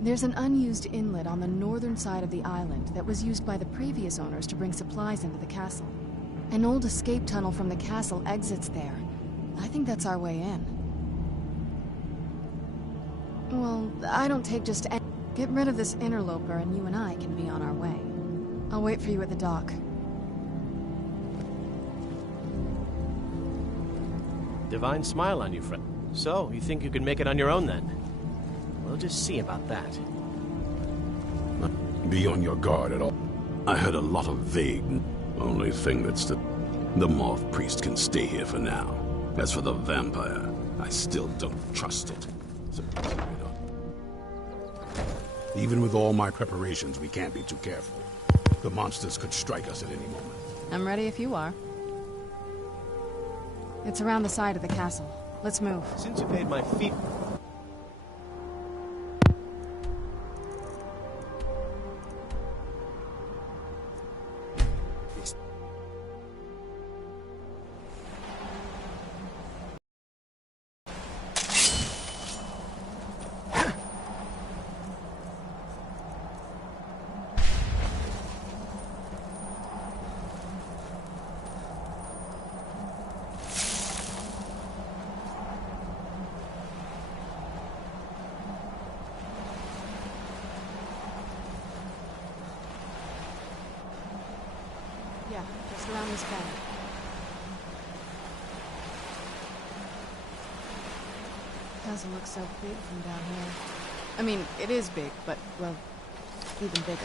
There's an unused inlet on the northern side of the island that was used by the previous owners to bring supplies into the castle. An old escape tunnel from the castle exits there. I think that's our way in. Well, I don't take just any... Get rid of this interloper and you and I can be on our way. I'll wait for you at the dock. Divine smile on you, friend. So, you think you can make it on your own then? We'll just see about that. Be on your guard at all. I heard a lot of vague. Only thing that's the Moth Priest can stay here for now. As for the vampire, I still don't trust it. Even with all my preparations, we can't be too careful. The monsters could strike us at any moment. I'm ready if you are. It's around the side of the castle. Let's move. Since you paid my fee... Yeah, just around this bend. Castle looks so big from down here. I mean, it is big, but, well, even bigger.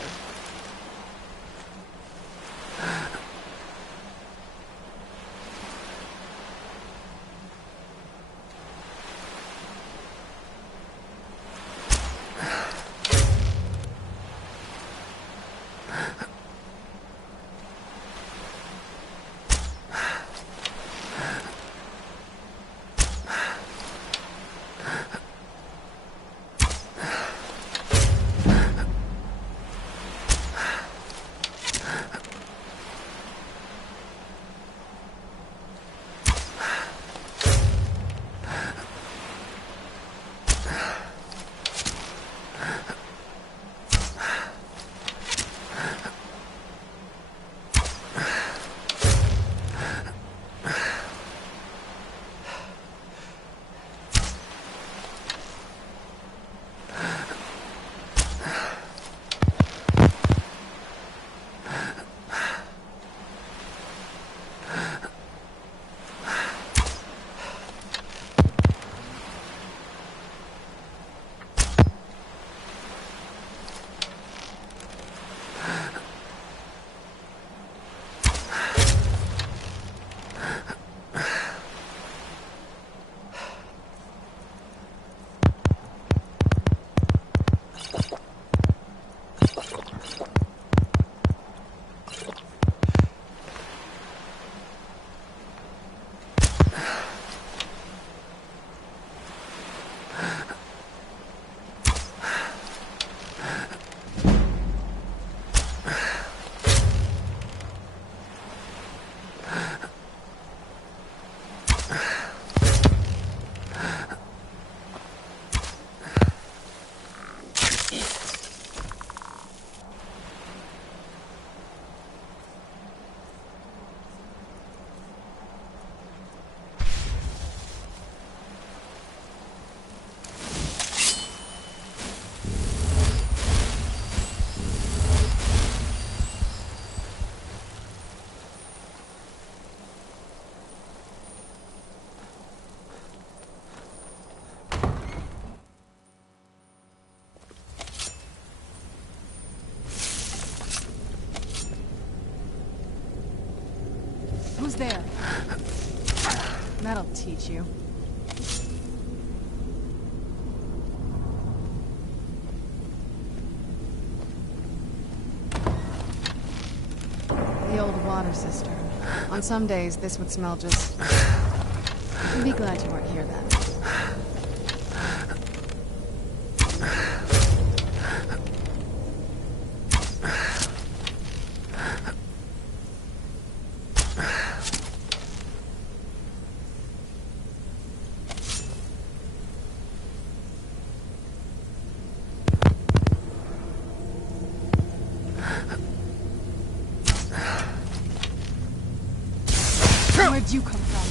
Who's there? That'll teach you. The old water cistern. On some days, this would smell just... I'd be glad you weren't here then. Where'd you come from?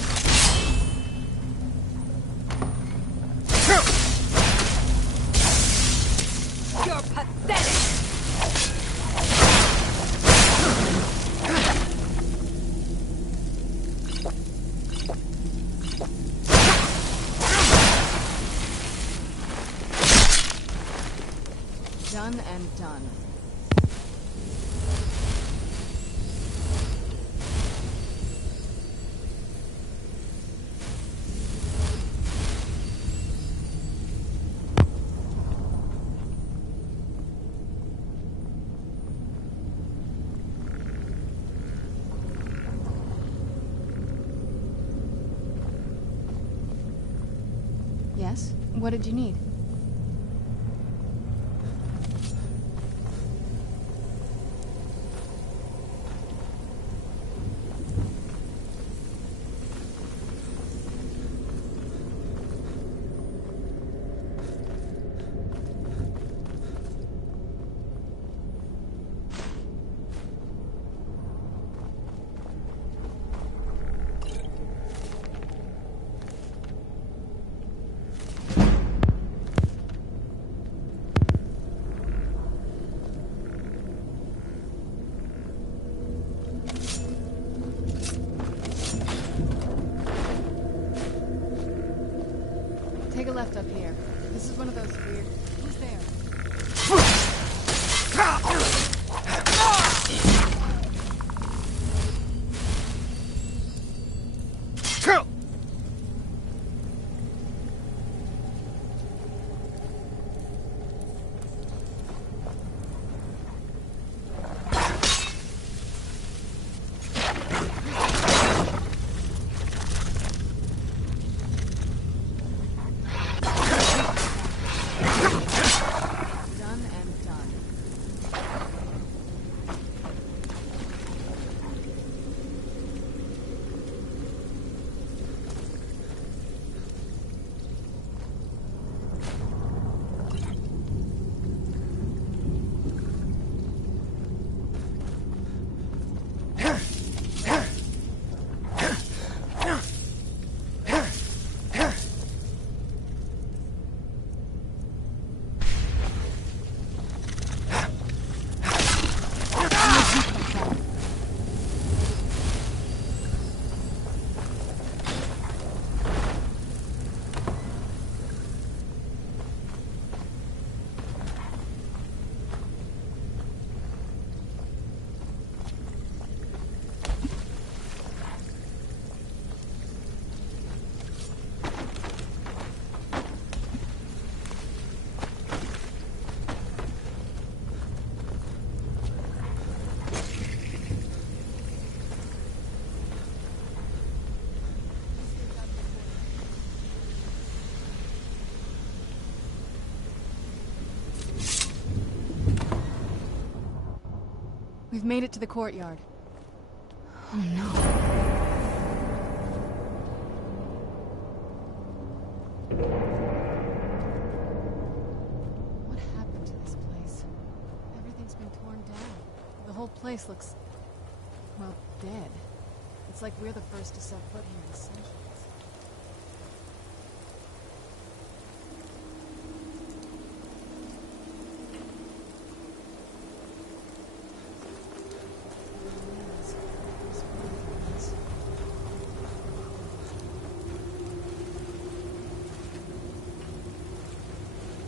Done and done. Yes? What did you need? Take a left up here. This is one of those weird... Who's there? We've made it to the courtyard. Oh no. What happened to this place? Everything's been torn down. The whole place looks, well, dead. It's like we're the first to set foot here in centuries.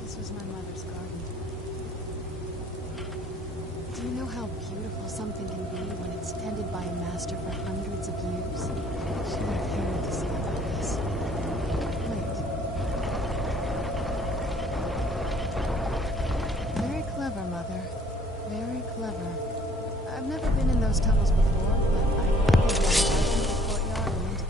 This was my mother's garden. Do you know how beautiful something can be when it's tended by a master for hundreds of years? She lived here to discover this. Wait. Very clever, Mother. Very clever. I've never been in those tunnels before, but I think I'll dive into the courtyard and into...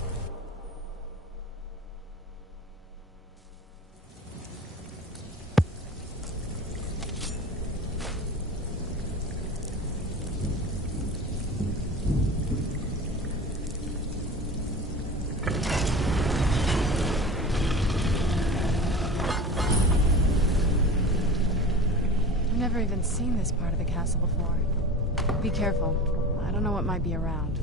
I've never even seen this part of the castle before. Be careful. I don't know what might be around.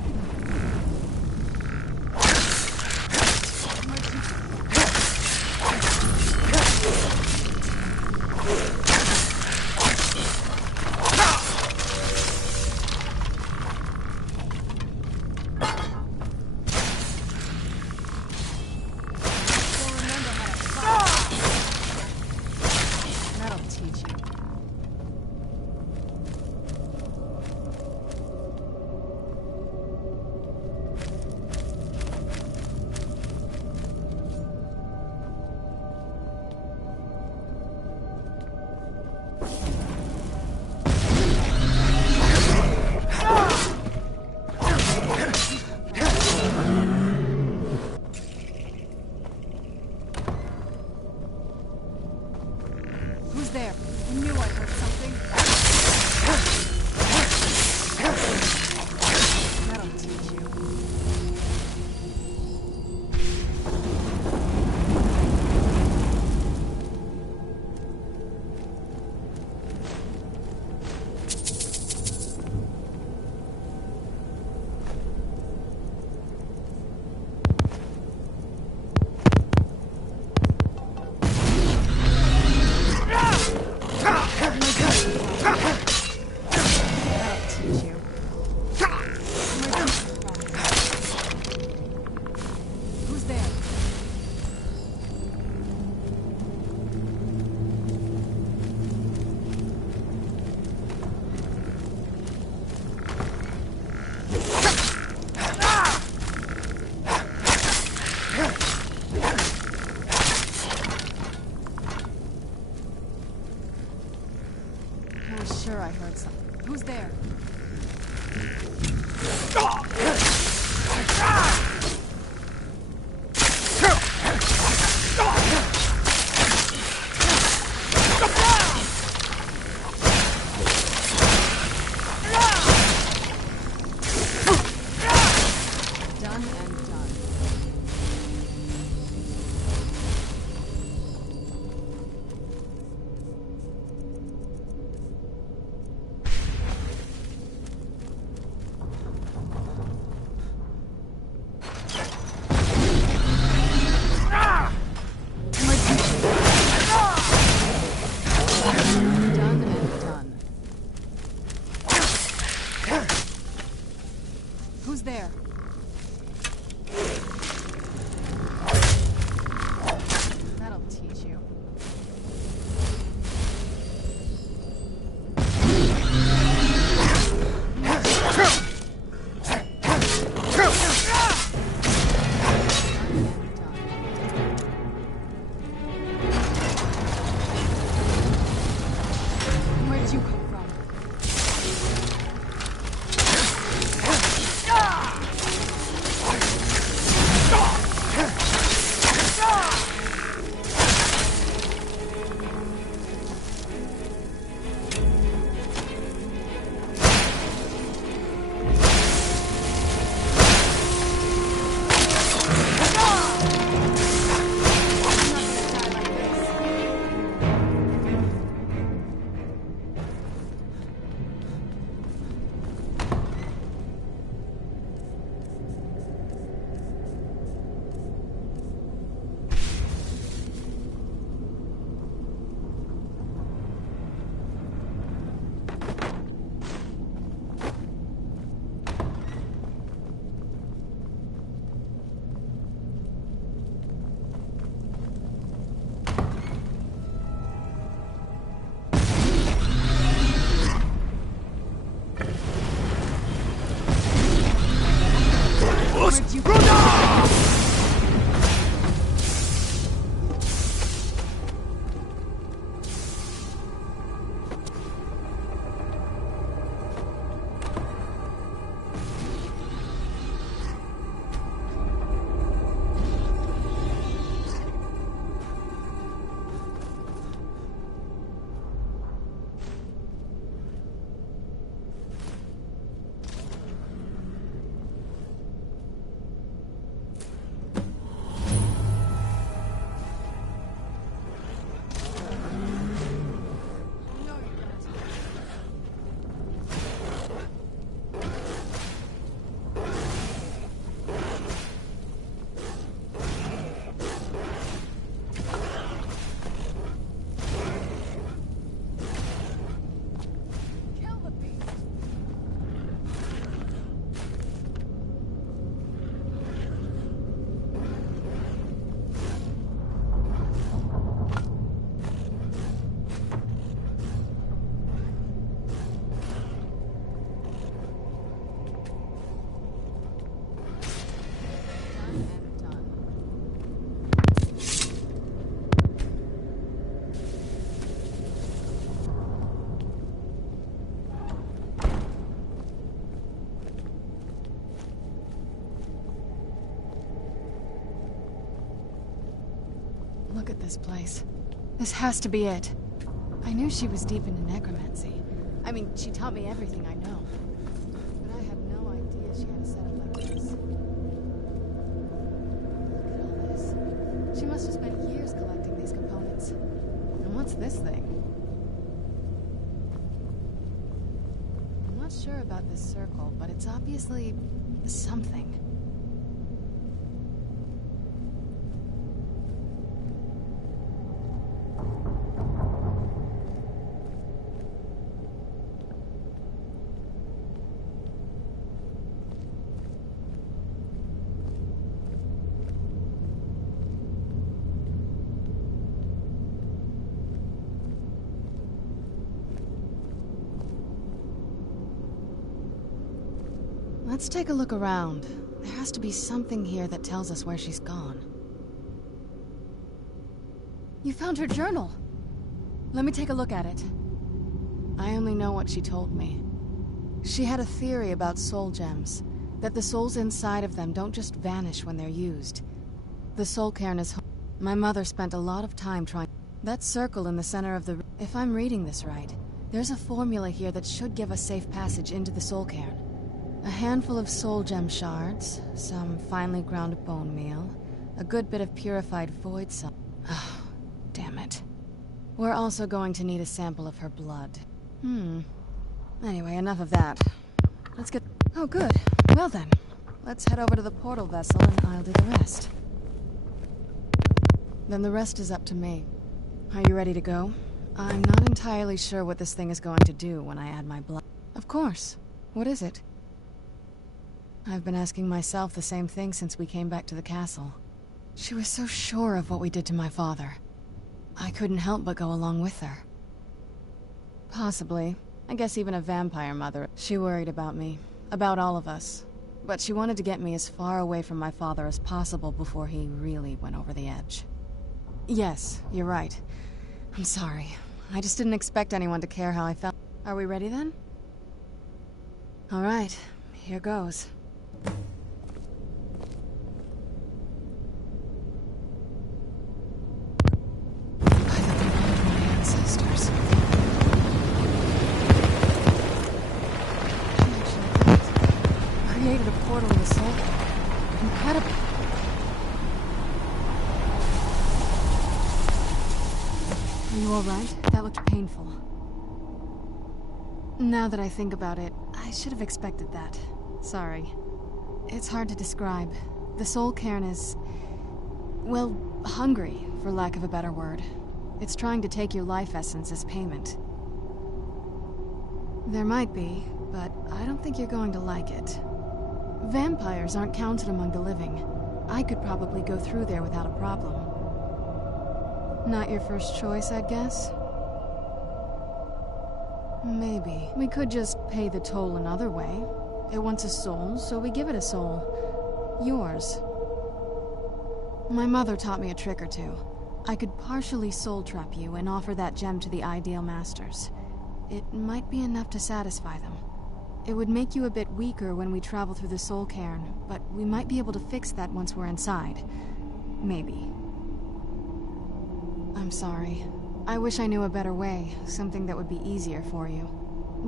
That'll teach you. there? I knew I heard something. That'll teach you. Sure, I heard something. Who's there? Done and done. Who's there? That'll teach you. Where did you come from? Look at this place. This has to be it. I knew she was deep into necromancy. I mean, she taught me everything I know. But I had no idea she had a setup like this. Look at all this. She must have spent years collecting these components. And what's this thing? I'm not sure about this circle, but it's obviously something. Let's take a look around. There has to be something here that tells us where she's gone. You found her journal! Let me take a look at it. I only know what she told me. She had a theory about soul gems, that the souls inside of them don't just vanish when they're used. The soul cairn is home. My mother spent a lot of time trying. That circle in the center of the... If I'm reading this right, there's a formula here that should give us safe passage into the soul cairn. A handful of soul gem shards, some finely ground bone meal, a good bit of purified void sun. Oh, damn it. We're also going to need a sample of her blood. Anyway, enough of that. Let's get... Oh, good. Well then, let's head over to the portal vessel and I'll do the rest. Then the rest is up to me. Are you ready to go? I'm not entirely sure what this thing is going to do when I add my blood. Of course. What is it? I've been asking myself the same thing since we came back to the castle. She was so sure of what we did to my father. I couldn't help but go along with her. Possibly. I guess even a vampire mother. She worried about me. About all of us. But she wanted to get me as far away from my father as possible before he really went over the edge. Yes, you're right. I'm sorry. I just didn't expect anyone to care how I felt. Are we ready then? All right. Here goes. Ancestors. Created a portal in the soul. Incredible. Are you alright? That looked painful. Now that I think about it, I should have expected that. Sorry. It's hard to describe. The soul cairn is... well, hungry, for lack of a better word. It's trying to take your life essence as payment. There might be, but I don't think you're going to like it. Vampires aren't counted among the living. I could probably go through there without a problem. Not your first choice, I'd guess? Maybe. We could just pay the toll another way. It wants a soul, so we give it a soul. Yours. My mother taught me a trick or two. I could partially soul trap you and offer that gem to the ideal masters. It might be enough to satisfy them. It would make you a bit weaker when we travel through the soul cairn, but we might be able to fix that once we're inside. Maybe. I'm sorry. I wish I knew a better way, something that would be easier for you.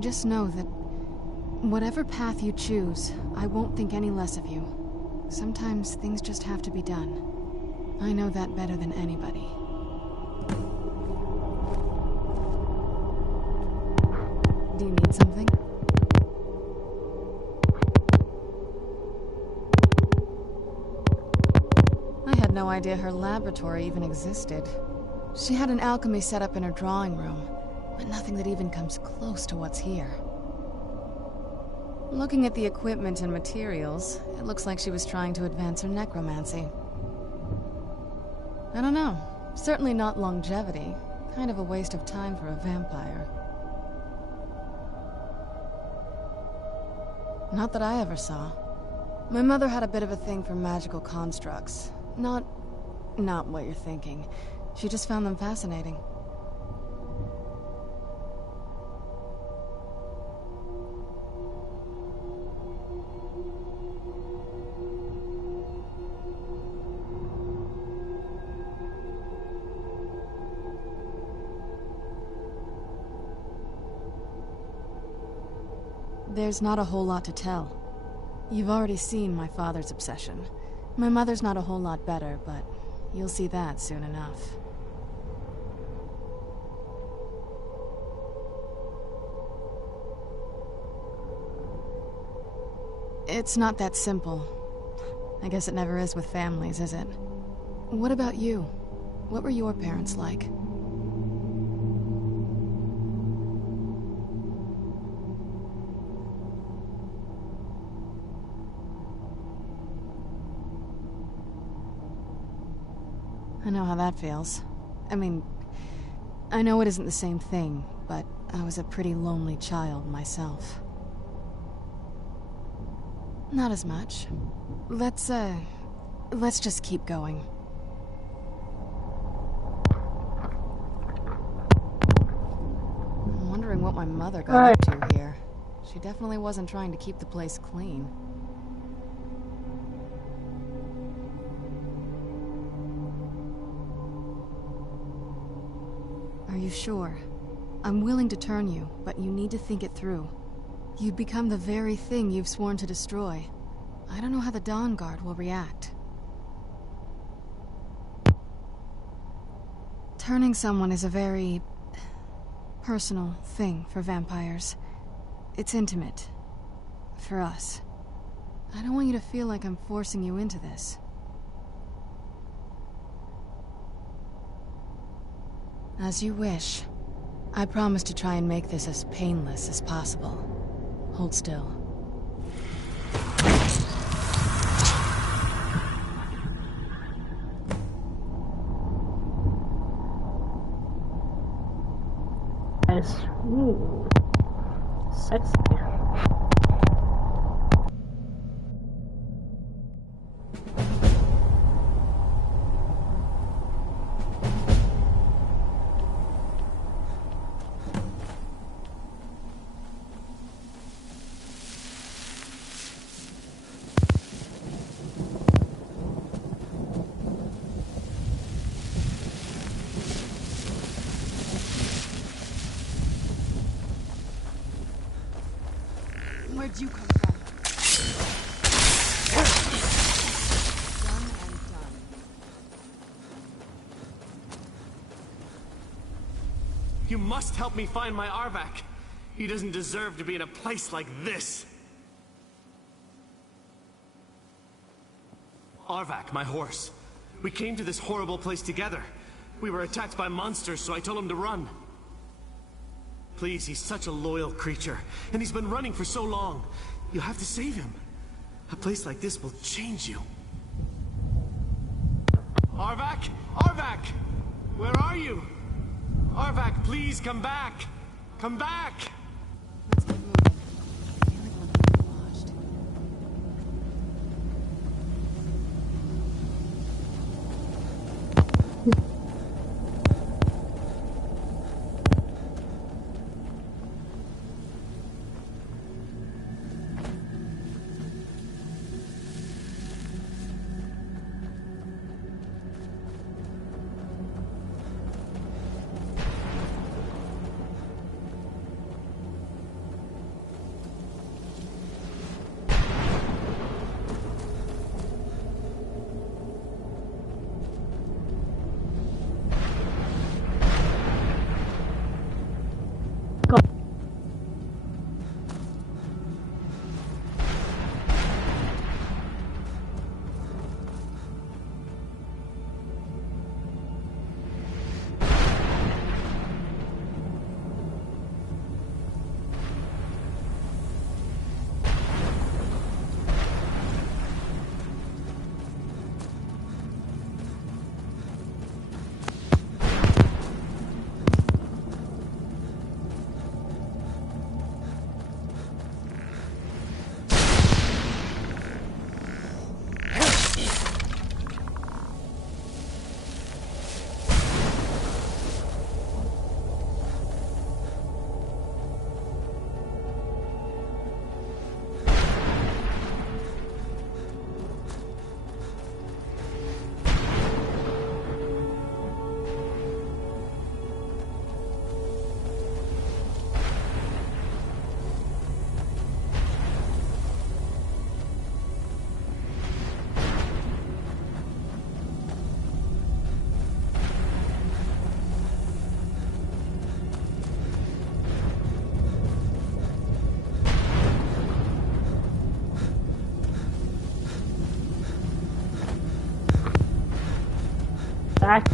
Just know that whatever path you choose, I won't think any less of you. Sometimes things just have to be done. I know that better than anybody. Do you need something? I had no idea her laboratory even existed. She had an alchemy set up in her drawing room, but nothing that even comes close to what's here. Looking at the equipment and materials, it looks like she was trying to advance her necromancy. I don't know. Certainly not longevity. Kind of a waste of time for a vampire. Not that I ever saw. My mother had a bit of a thing for magical constructs. Not what you're thinking. She just found them fascinating. There's not a whole lot to tell. You've already seen my father's obsession. My mother's not a whole lot better, but you'll see that soon enough. It's not that simple. I guess it never is with families, is it? What about you? What were your parents like? I know how that feels. I mean, I know it isn't the same thing, but I was a pretty lonely child myself. Not as much. Let's just keep going. I'm wondering what my mother got up to here. She definitely wasn't trying to keep the place clean. Are you sure? I'm willing to turn you, but you need to think it through. You'd become the very thing you've sworn to destroy. I don't know how the Dawn Guard will react. Turning someone is a very personal thing for vampires. It's intimate. For us. I don't want you to feel like I'm forcing you into this. As you wish. I promise to try and make this as painless as possible. Hold still. Nice. Ooh. Sexy. Where'd you come from? Done and done. You must help me find my Arvak. He doesn't deserve to be in a place like this. Arvak, my horse. We came to this horrible place together. We were attacked by monsters, so I told him to run. Please, he's such a loyal creature, and he's been running for so long. You have to save him. A place like this will change you. Arvak? Arvak! Where are you? Arvak, please come back! Come back! Let's get moving. I feel like we're being watched. act.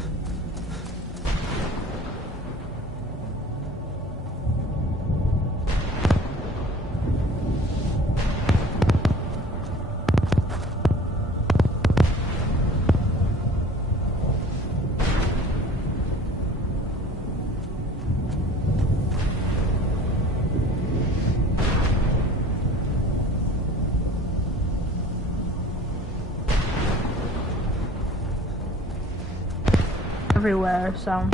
Everywhere, so.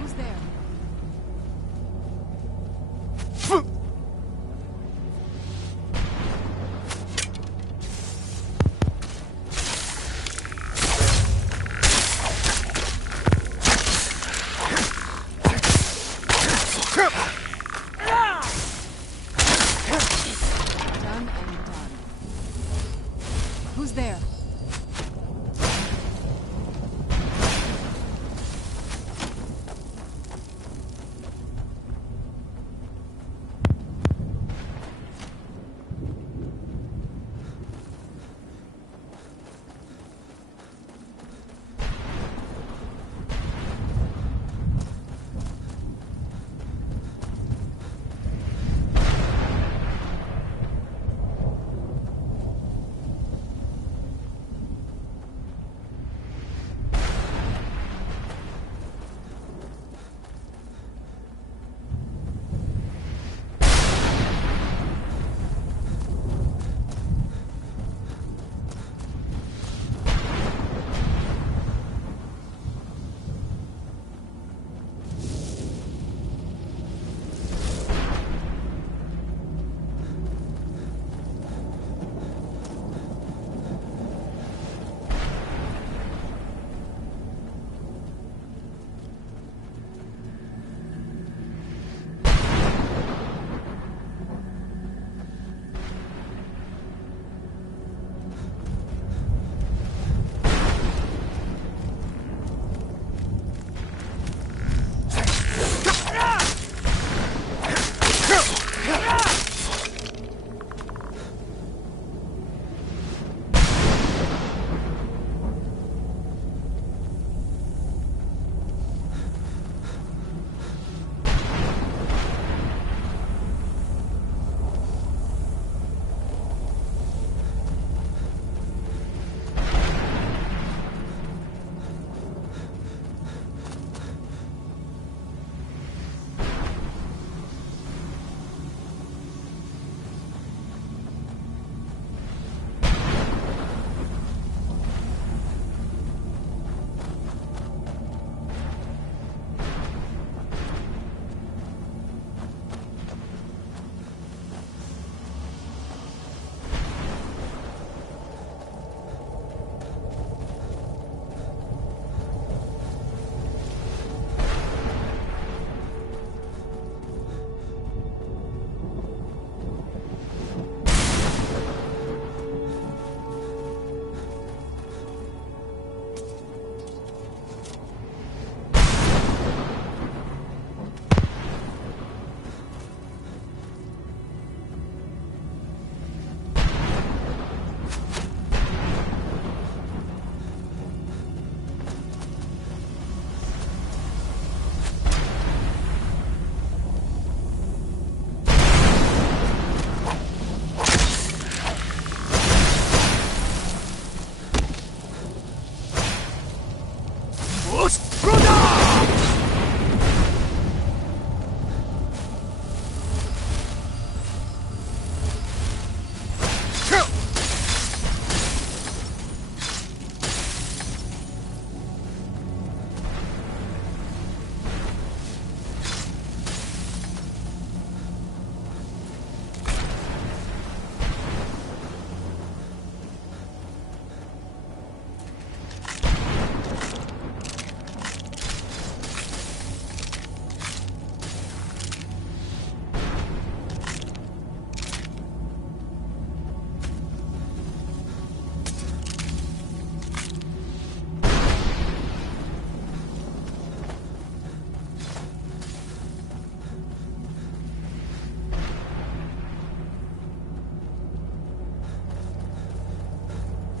Who's there? Done and done. Who's there?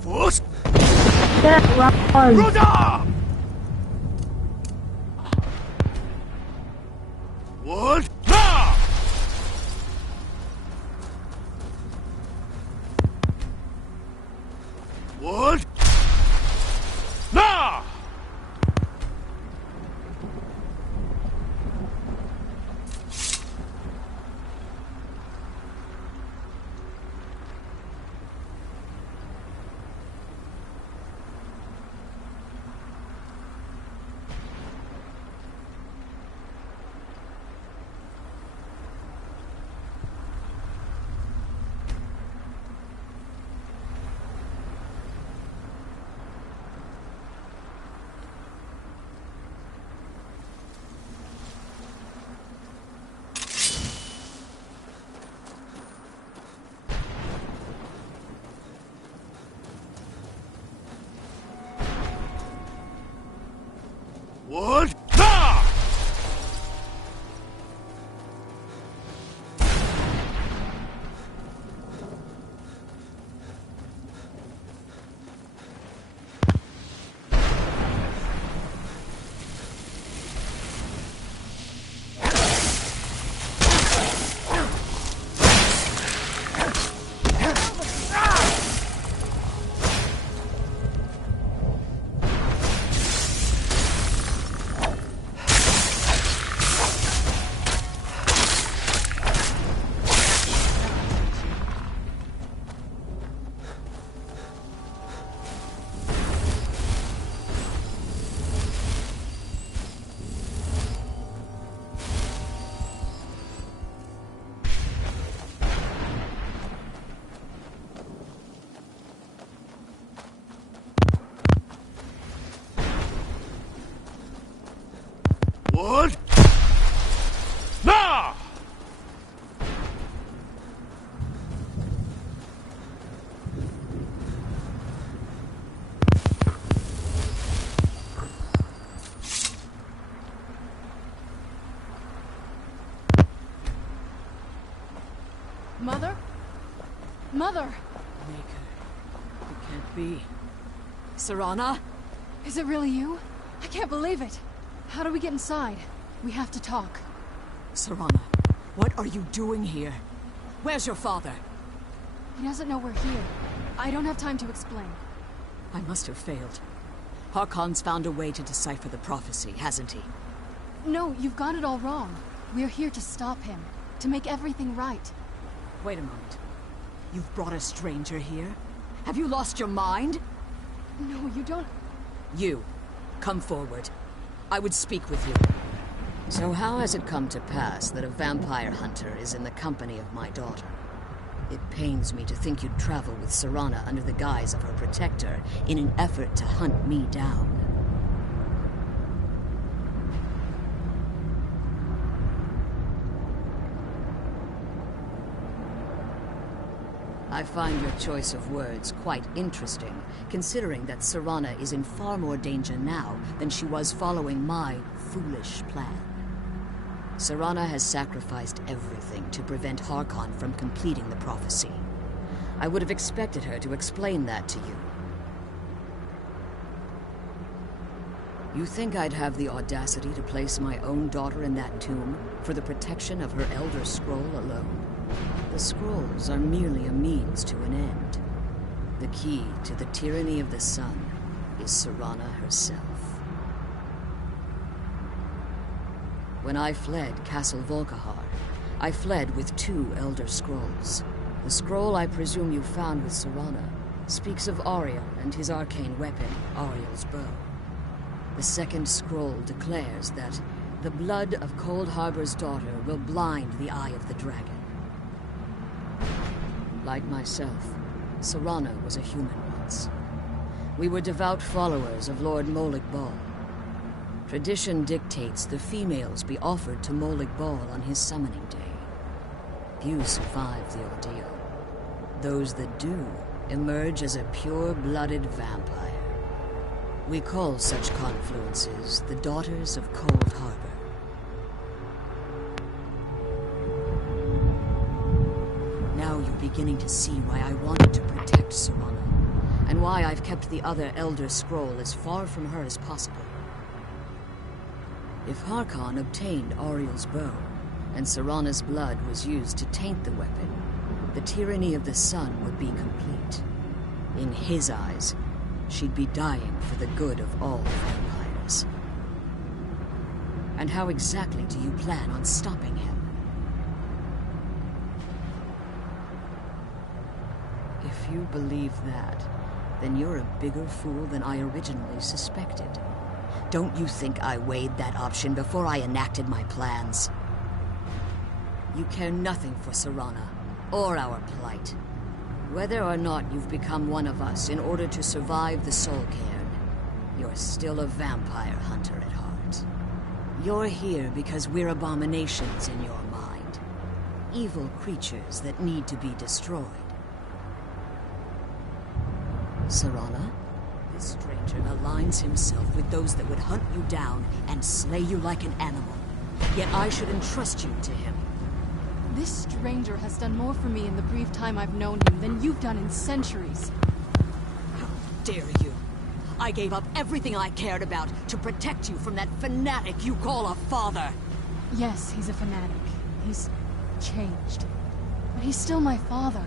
First. Yeah, run. Ruda! What? Ah! What? Nah! What? Ah! What? Nah! Mother? Mother! Maker, it can't be. Serana? Is it really you? I can't believe it. How do we get inside? We have to talk. Serana, what are you doing here? Where's your father? He doesn't know we're here. I don't have time to explain. I must have failed. Harkon's found a way to decipher the prophecy, hasn't he? No, you've got it all wrong. We're here to stop him. To make everything right. Wait a moment. You've brought a stranger here? Have you lost your mind? No, you don't... You, come forward. I would speak with you. So how has it come to pass that a vampire hunter is in the company of my daughter? It pains me to think you'd travel with Serana under the guise of her protector in an effort to hunt me down. I find your choice of words quite interesting, considering that Serana is in far more danger now than she was following my foolish plan. Serana has sacrificed everything to prevent Harkon from completing the prophecy. I would have expected her to explain that to you. You think I'd have the audacity to place my own daughter in that tomb for the protection of her Elder Scroll alone? The scrolls are merely a means to an end. The key to the tyranny of the sun is Serana herself. When I fled Castle Volkihar, I fled with 2 Elder Scrolls. The scroll I presume you found with Serana speaks of Ariel and his arcane weapon, Ariel's bow. The second scroll declares that the blood of Cold Harbor's daughter will blind the eye of the dragon. Like myself, Serana was a human once. We were devout followers of Lord Molig Bal. Tradition dictates the females be offered to Molig Bal on his summoning day. Few survive the ordeal. Those that do emerge as a pure-blooded vampire. We call such confluences the Daughters of Cold Harbor. Now you're beginning to see why I wanted to protect Serana. and why I've kept the other Elder Scroll as far from her as possible. If Harkon obtained Ariel's bow, and Serana's blood was used to taint the weapon, the tyranny of the sun would be complete. In his eyes, she'd be dying for the good of all vampires. And how exactly do you plan on stopping him? If you believe that, then you're a bigger fool than I originally suspected. Don't you think I weighed that option before I enacted my plans? You care nothing for Serana, or our plight. Whether or not you've become one of us in order to survive the Soul Cairn, you're still a vampire hunter at heart. You're here because we're abominations in your mind. Evil creatures that need to be destroyed. Serana, this stranger aligns himself with those that would hunt you down and slay you like an animal. Yet I should entrust you to him. This stranger has done more for me in the brief time I've known him than you've done in centuries. How dare you? I gave up everything I cared about to protect you from that fanatic you call a father. Yes, he's a fanatic. He's changed. But he's still my father.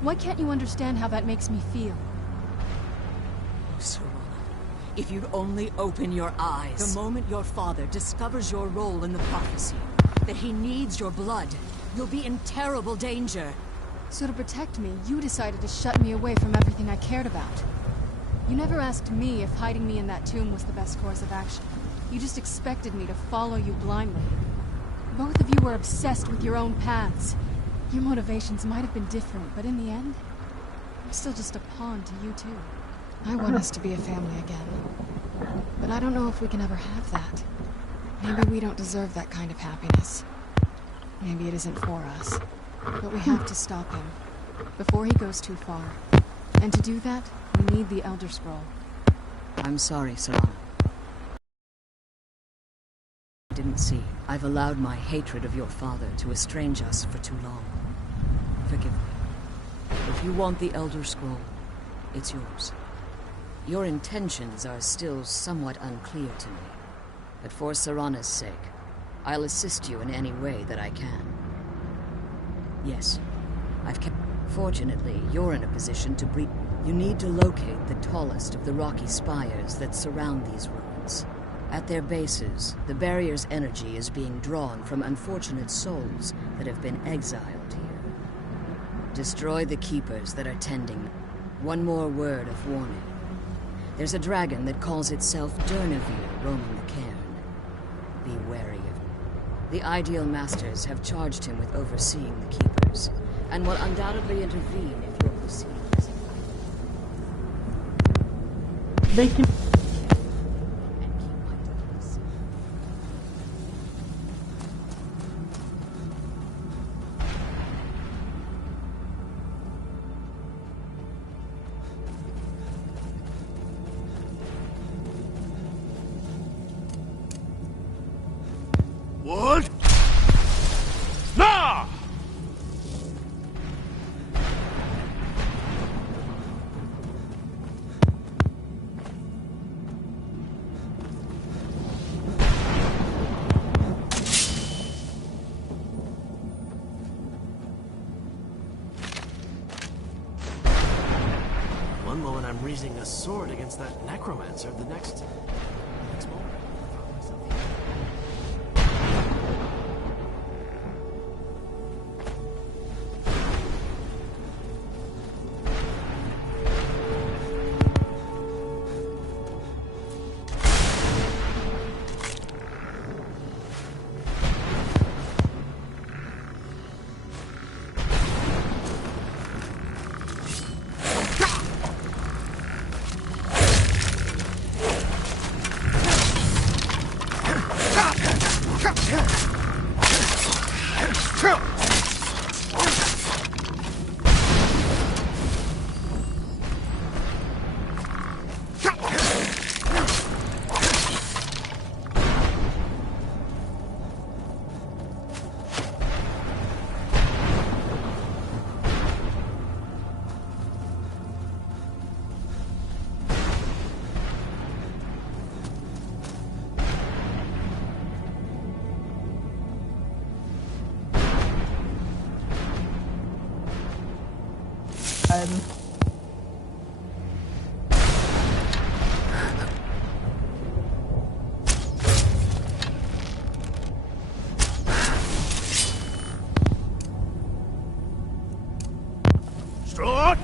Why can't you understand how that makes me feel? Serana, if you'd only open your eyes. The moment your father discovers your role in the prophecy, that he needs your blood, you'll be in terrible danger. So to protect me, you decided to shut me away from everything I cared about. You never asked me if hiding me in that tomb was the best course of action. You just expected me to follow you blindly. Both of you were obsessed with your own paths. Your motivations might have been different, but in the end, I'm still just a pawn to you too. I want us to be a family again. But I don't know if we can ever have that. Maybe we don't deserve that kind of happiness. Maybe it isn't for us. But we have to stop him, before he goes too far. And to do that, we need the Elder Scroll. I'm sorry, Serana. I didn't see. I've allowed my hatred of your father to estrange us for too long. Forgive me. If you want the Elder Scroll, it's yours. Your intentions are still somewhat unclear to me. But for Serana's sake, I'll assist you in any way that I can. Yes, I've kept... Fortunately, you're in a position to breach... You need to locate the tallest of the rocky spires that surround these ruins. At their bases, the barrier's energy is being drawn from unfortunate souls that have been exiled here. Destroy the keepers that are tending. One more word of warning. There's a dragon that calls itself Durnevere roaming the cairn. Be wary of him. The Ideal Masters have charged him with overseeing the keepers, and will undoubtedly intervene if your proceedings. They can... What? Nah! One moment I'm raising a sword against that necromancer, the next moment. side. Strut!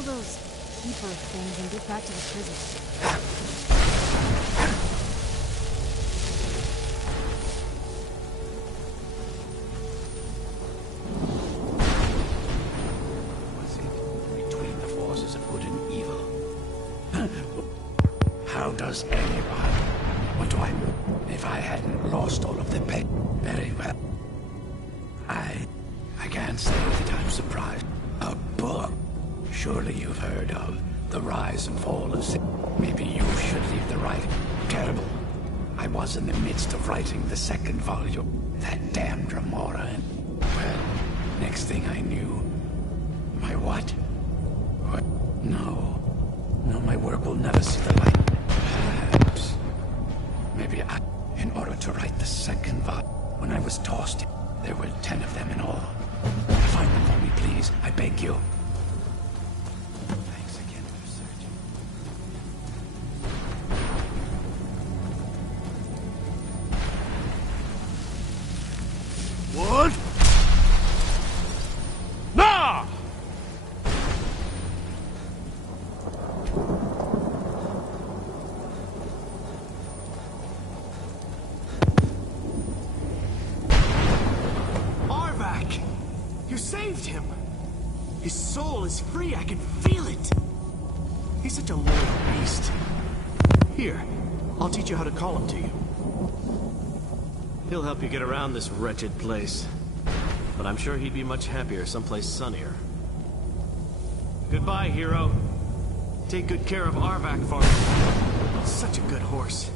kill those keeper things and get back to the prison. Was it between the forces of good and evil? How does anyone? What do I... If I hadn't lost all of the pain, very well. I can't say that I'm surprised. A book. Surely you've heard of The Rise and Fall of Sin. Maybe you should leave the writing. Terrible. I was in the midst of writing the second volume. That damned Remora and... Well, next thing I knew... My what? What? No. No, my work will never see the light. Perhaps. Maybe I... In order to write the second volume, when I was tossed, there were 10 of them in all. Find them for me, please. I beg you. Thanks again for searching. What? Nah! Arvak! You saved him! His soul is free, I can feel it! He's such a loyal beast. Here, I'll teach you how to call him to you. He'll help you get around this wretched place. But I'm sure he'd be much happier someplace sunnier. Goodbye, hero. Take good care of Arvak for me. Such a good horse.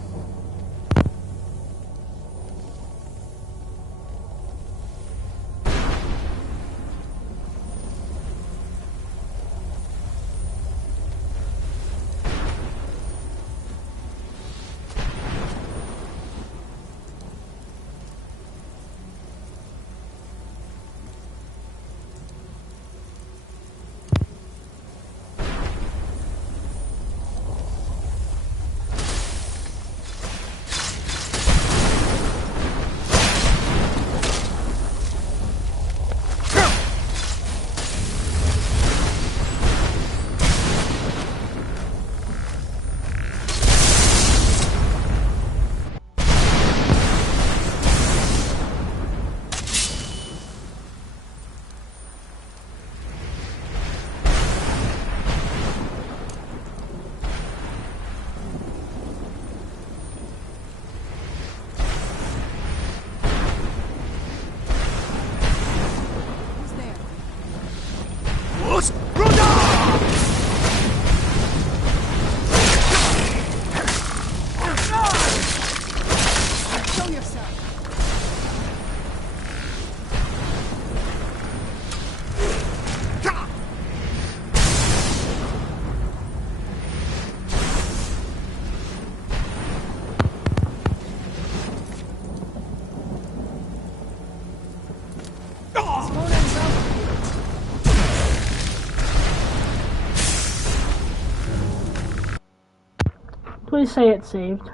Please say it's saved.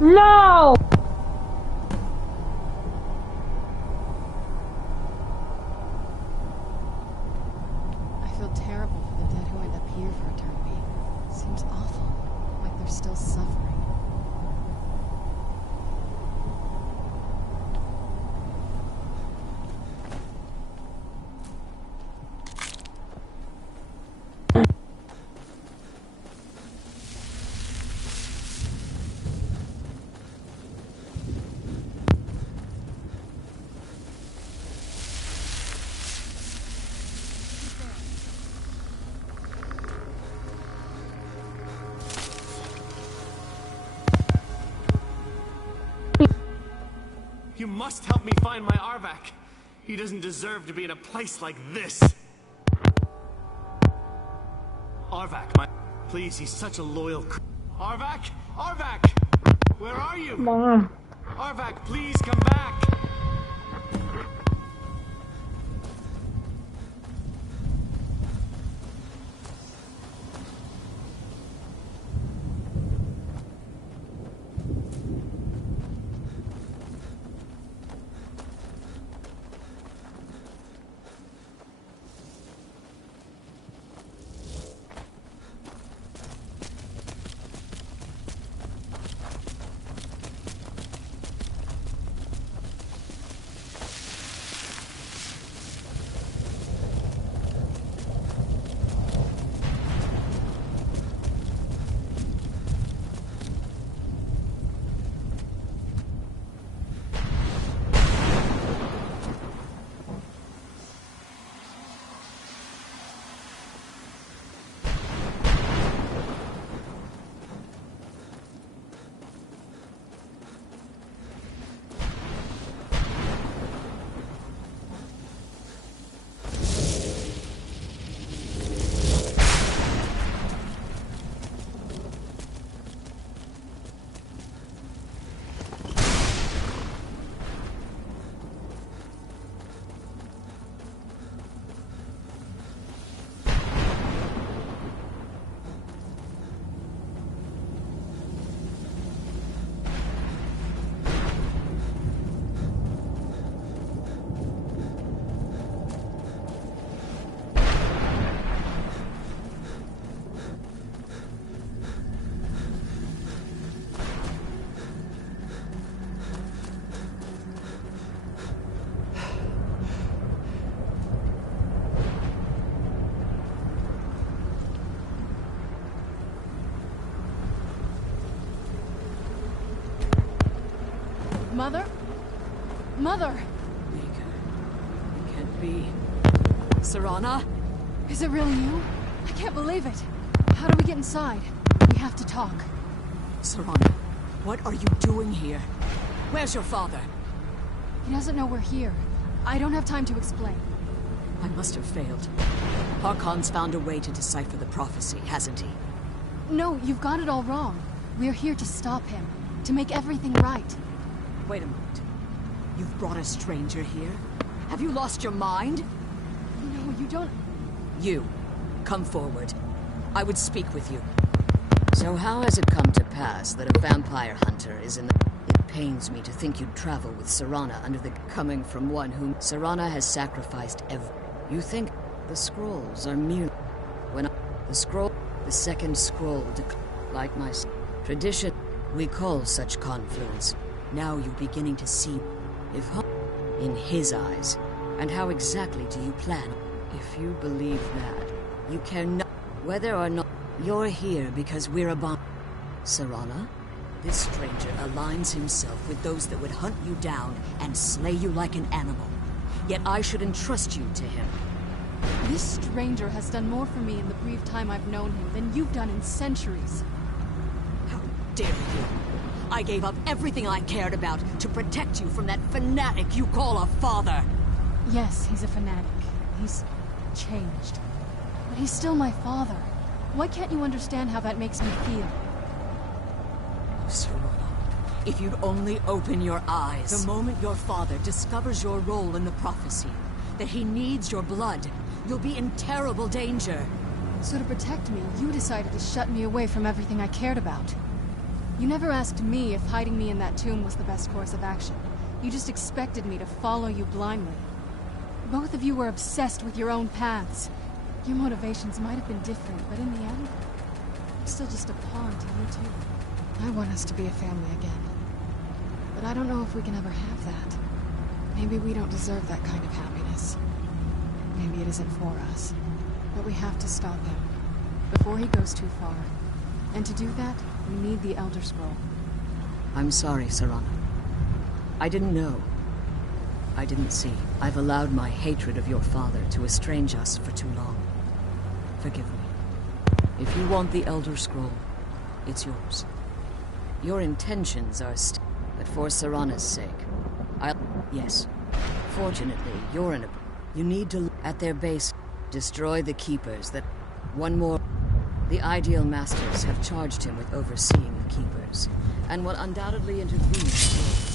No! I feel terrible for the dead who end up here for eternity. Seems awful. Like they're still suffering. You must help me find my Arvak. He doesn't deserve to be in a place like this. Arvak, please, he's such a loyal Arvak! Arvak! Where are you? Mom. Arvak, please come back! Mother? Mother! It can't be. Serana? Is it really you? I can't believe it. How do we get inside? We have to talk. Serana, what are you doing here? Where's your father? He doesn't know we're here. I don't have time to explain. I must have failed. Harkon's found a way to decipher the prophecy, hasn't he? No, you've got it all wrong. We're here to stop him. To make everything right. Wait a moment. You've brought a stranger here? Have you lost your mind? No, you don't... You, come forward. I would speak with you. So how has it come to pass that a vampire hunter is in the... It pains me to think you'd travel with Serana under the... Coming from one whom Serana has sacrificed You think the scrolls are mere... The scroll... The second scroll like my... Tradition... We call such confluence. Now you're beginning to see... If... In his eyes. And how exactly do you plan? If you believe that, you care not... Whether or not... You're here because we're about... Serana? This stranger aligns himself with those that would hunt you down and slay you like an animal. Yet I should entrust you to him. This stranger has done more for me in the brief time I've known him than you've done in centuries. How dare you! I gave up everything I cared about to protect you from that fanatic you call a father! Yes, he's a fanatic. He's changed. But he's still my father. Why can't you understand how that makes me feel? Serana, if you'd only open your eyes. The moment your father discovers your role in the prophecy, that he needs your blood, you'll be in terrible danger. So to protect me, you decided to shut me away from everything I cared about. You never asked me if hiding me in that tomb was the best course of action. You just expected me to follow you blindly. Both of you were obsessed with your own paths. Your motivations might have been different, but in the end, I'm still just a pawn to you too. I want us to be a family again. But I don't know if we can ever have that. Maybe we don't deserve that kind of happiness. Maybe it isn't for us. But we have to stop him, before he goes too far. And to do that, we need the Elder Scroll. I'm sorry, Serana. I didn't know. I didn't see. I've allowed my hatred of your father to estrange us for too long. Forgive me. If you want the Elder Scroll, it's yours. Your intentions are but for Serana's sake, Yes. Fortunately, you're in a... You need to... At their base, destroy the Keepers that... One more... The Ideal Masters have charged him with overseeing the Keepers, and will undoubtedly intervene.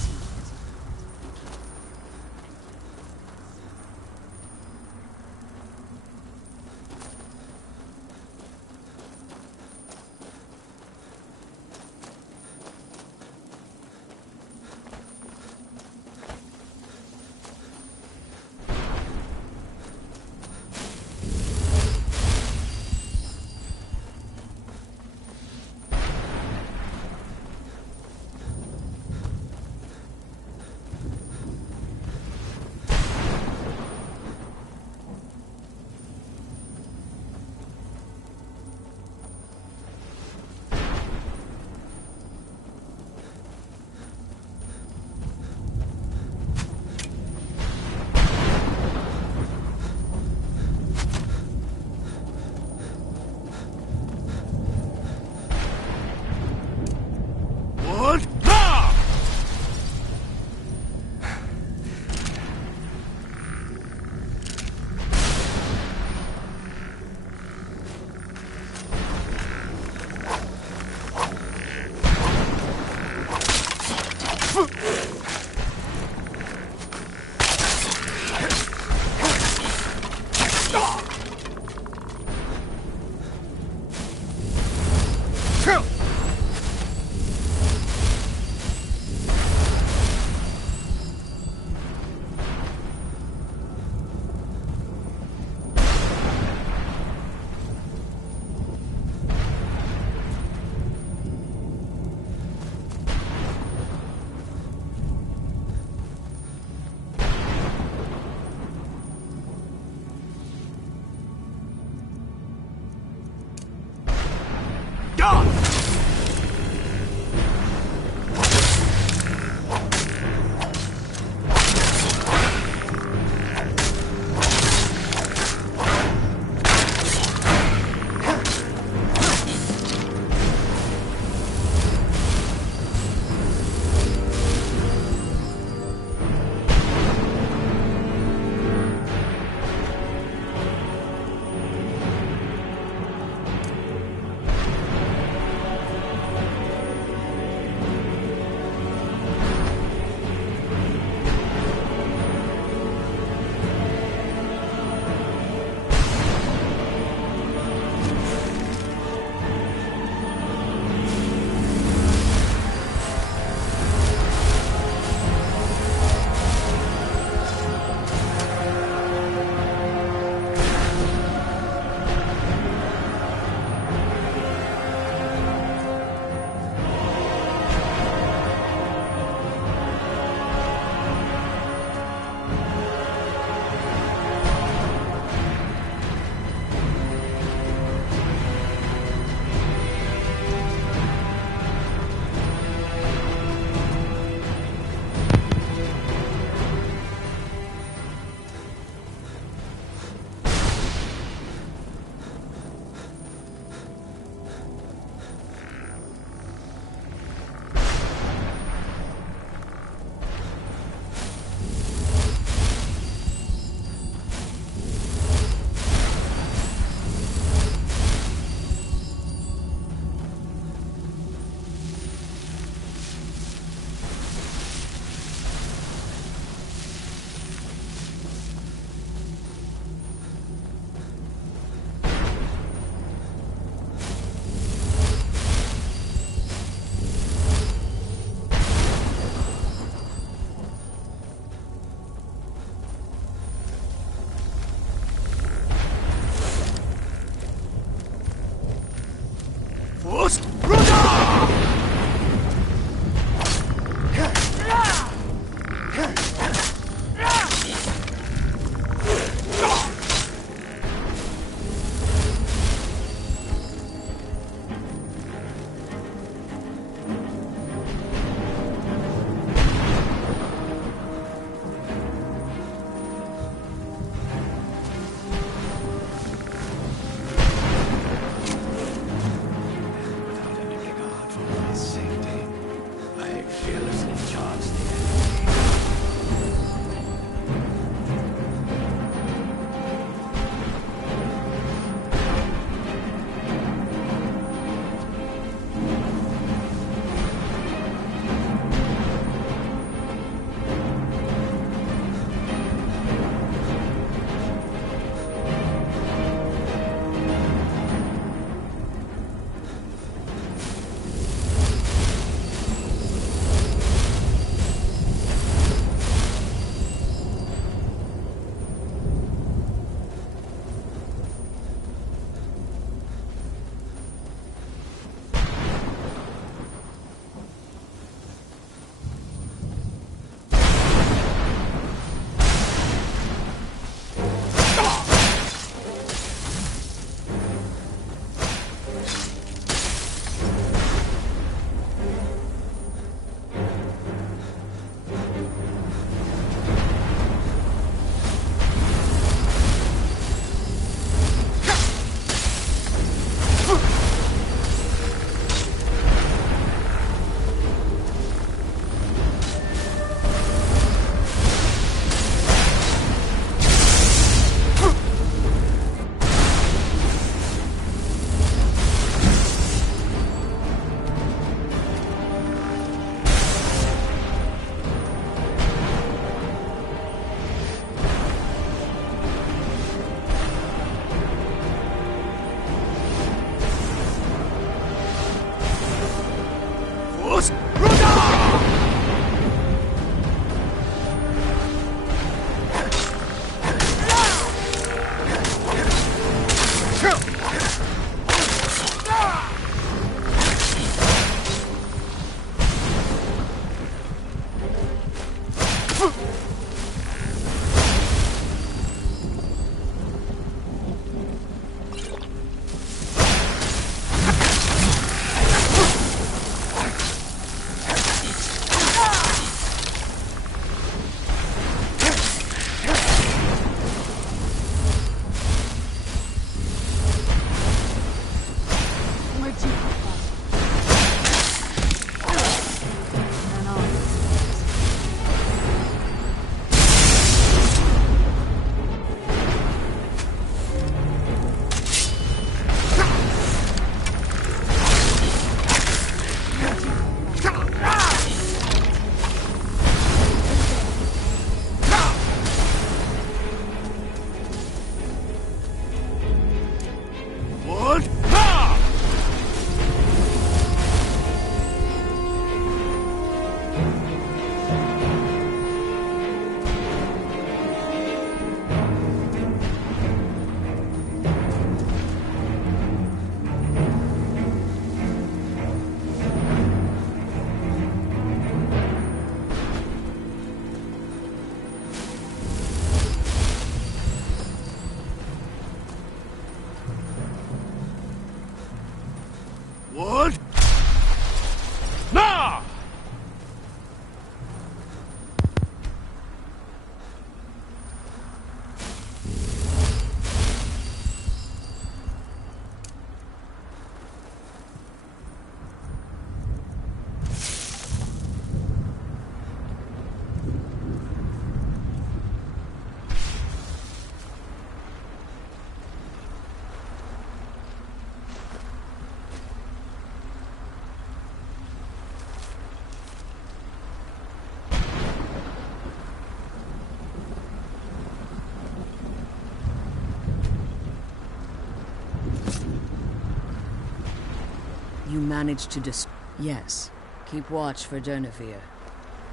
You managed to Yes. Keep watch for Durnevere.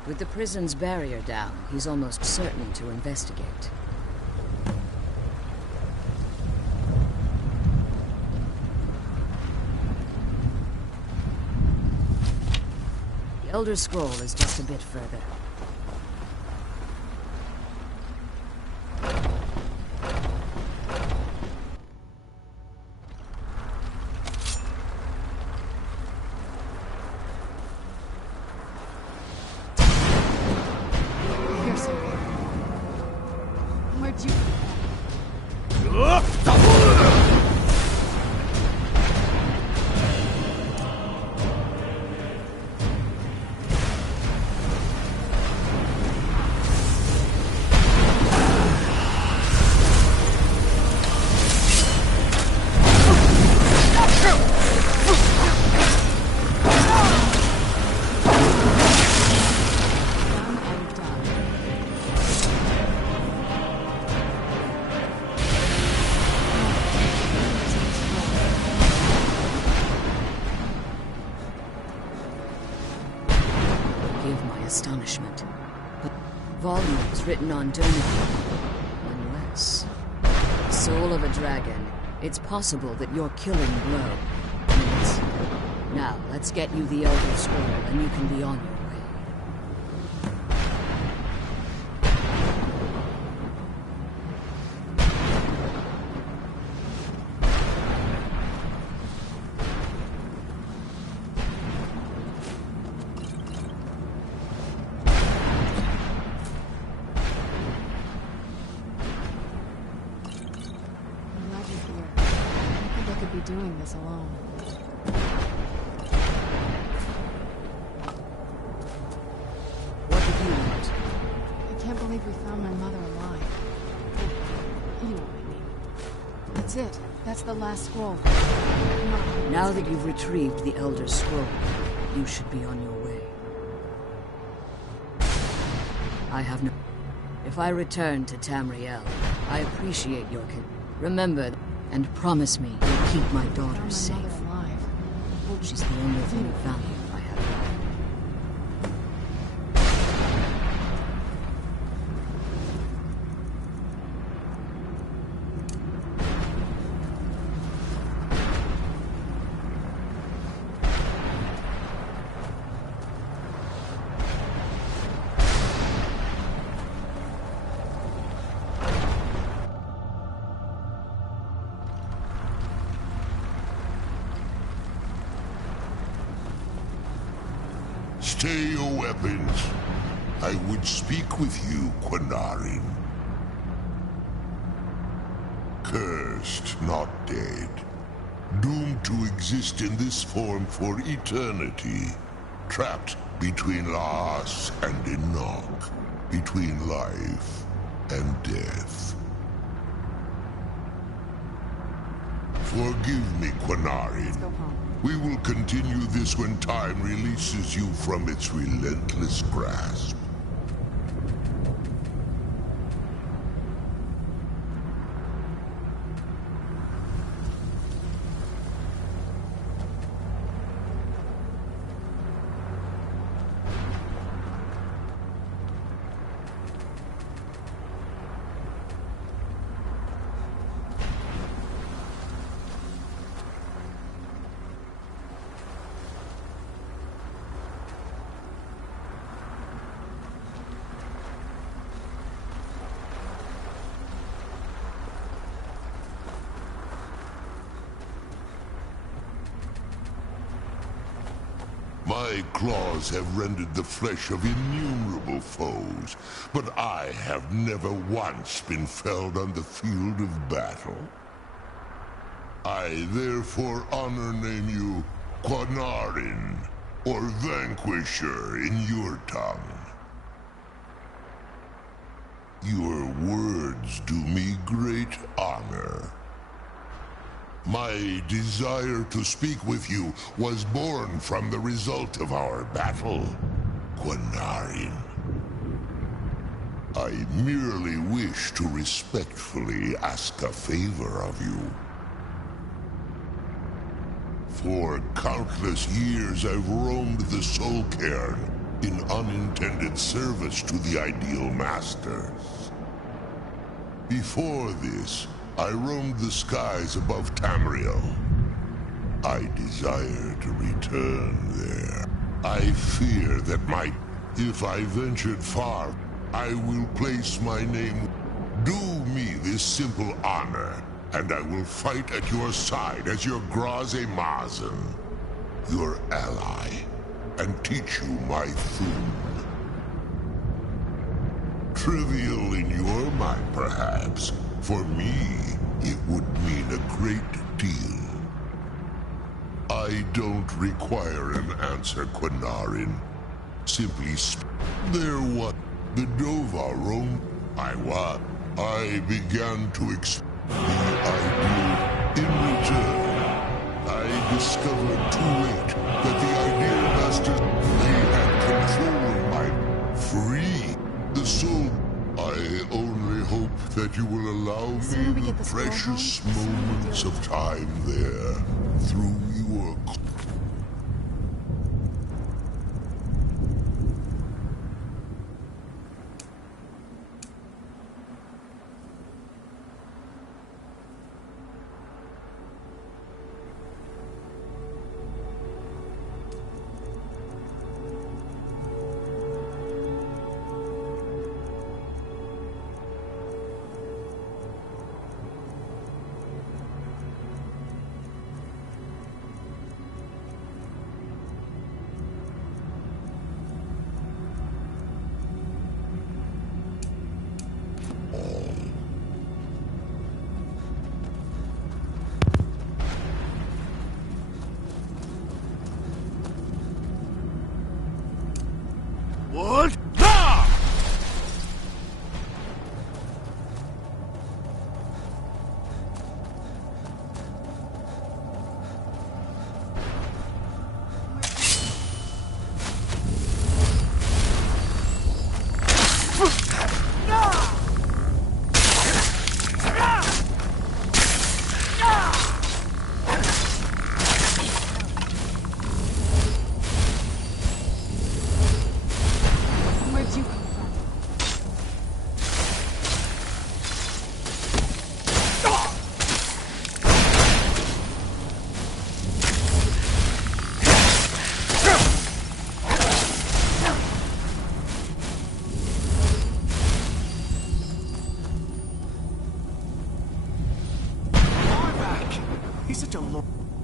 With the prison's barrier down, he's almost certain to investigate. Elder Scroll is just a bit further. Here's something. Where'd you... Astonishment. Volumes written on Dermot. Unless... Soul of a dragon. It's possible that your killing blow means... Now, let's get you the Elder Scroll and you can be on your way. doing this alone. What did you want? I can't believe we found my mother alive. You know what I mean. That's it. That's the last scroll. Now that you've retrieved the Elder Scroll, you should be on your way. I have no... If I return to Tamriel, I appreciate your remember and promise me you'll keep my daughter safe. She's the only thing of value I have left. Stay your weapons. I would speak with you, Quinarin. Cursed, not dead. Doomed to exist in this form for eternity. Trapped between Laas and Enoch. Between life and death. Forgive me, Quinarin. We will continue this when time releases you from its relentless grasp. My claws have rendered the flesh of innumerable foes, but I have never once been felled on the field of battle. I therefore name you Quinarin, or Vanquisher in your tongue. Your words do me great honor. My desire to speak with you was born from the result of our battle, Quinarin. I merely wish to respectfully ask a favor of you. For countless years I've roamed the Soul Cairn in unintended service to the Ideal Masters. Before this, I roamed the skies above Tamriel. I desire to return there. I fear that if I ventured far, I will place my name. Do me this simple honor, and I will fight at your side as your Graze Mazen, your ally, and teach you my Thun. Trivial in your mind, perhaps. For me, it would mean a great deal. I don't require an answer, Quinarin. Simply there was the Dova roam. I began to explore the ideal. In return, I discovered too late that the ideal masters, they had control my free the soul. I only hope that you will allow me the precious moments of time there through your... What?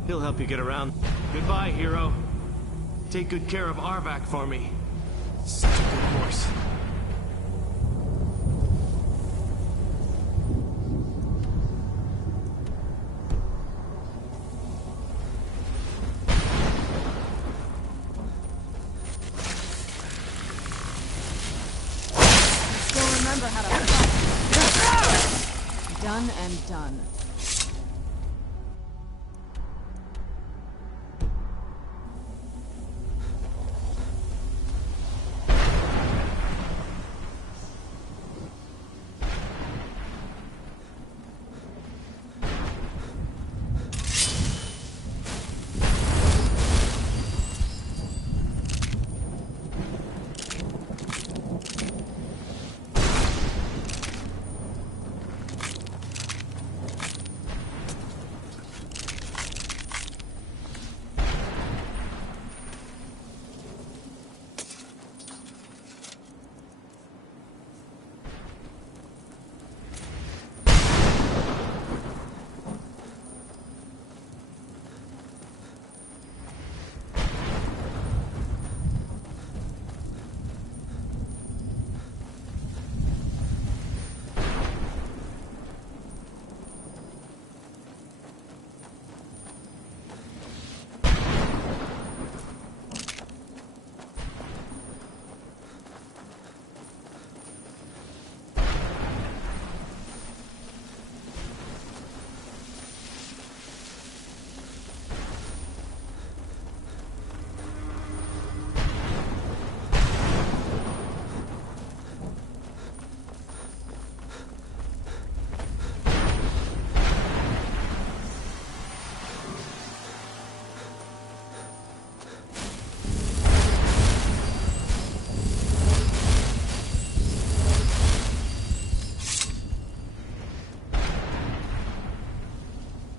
He'll help you get around. Goodbye, hero. Take good care of Arvak for me. Such a good horse. Still remember how to fight. Done and done.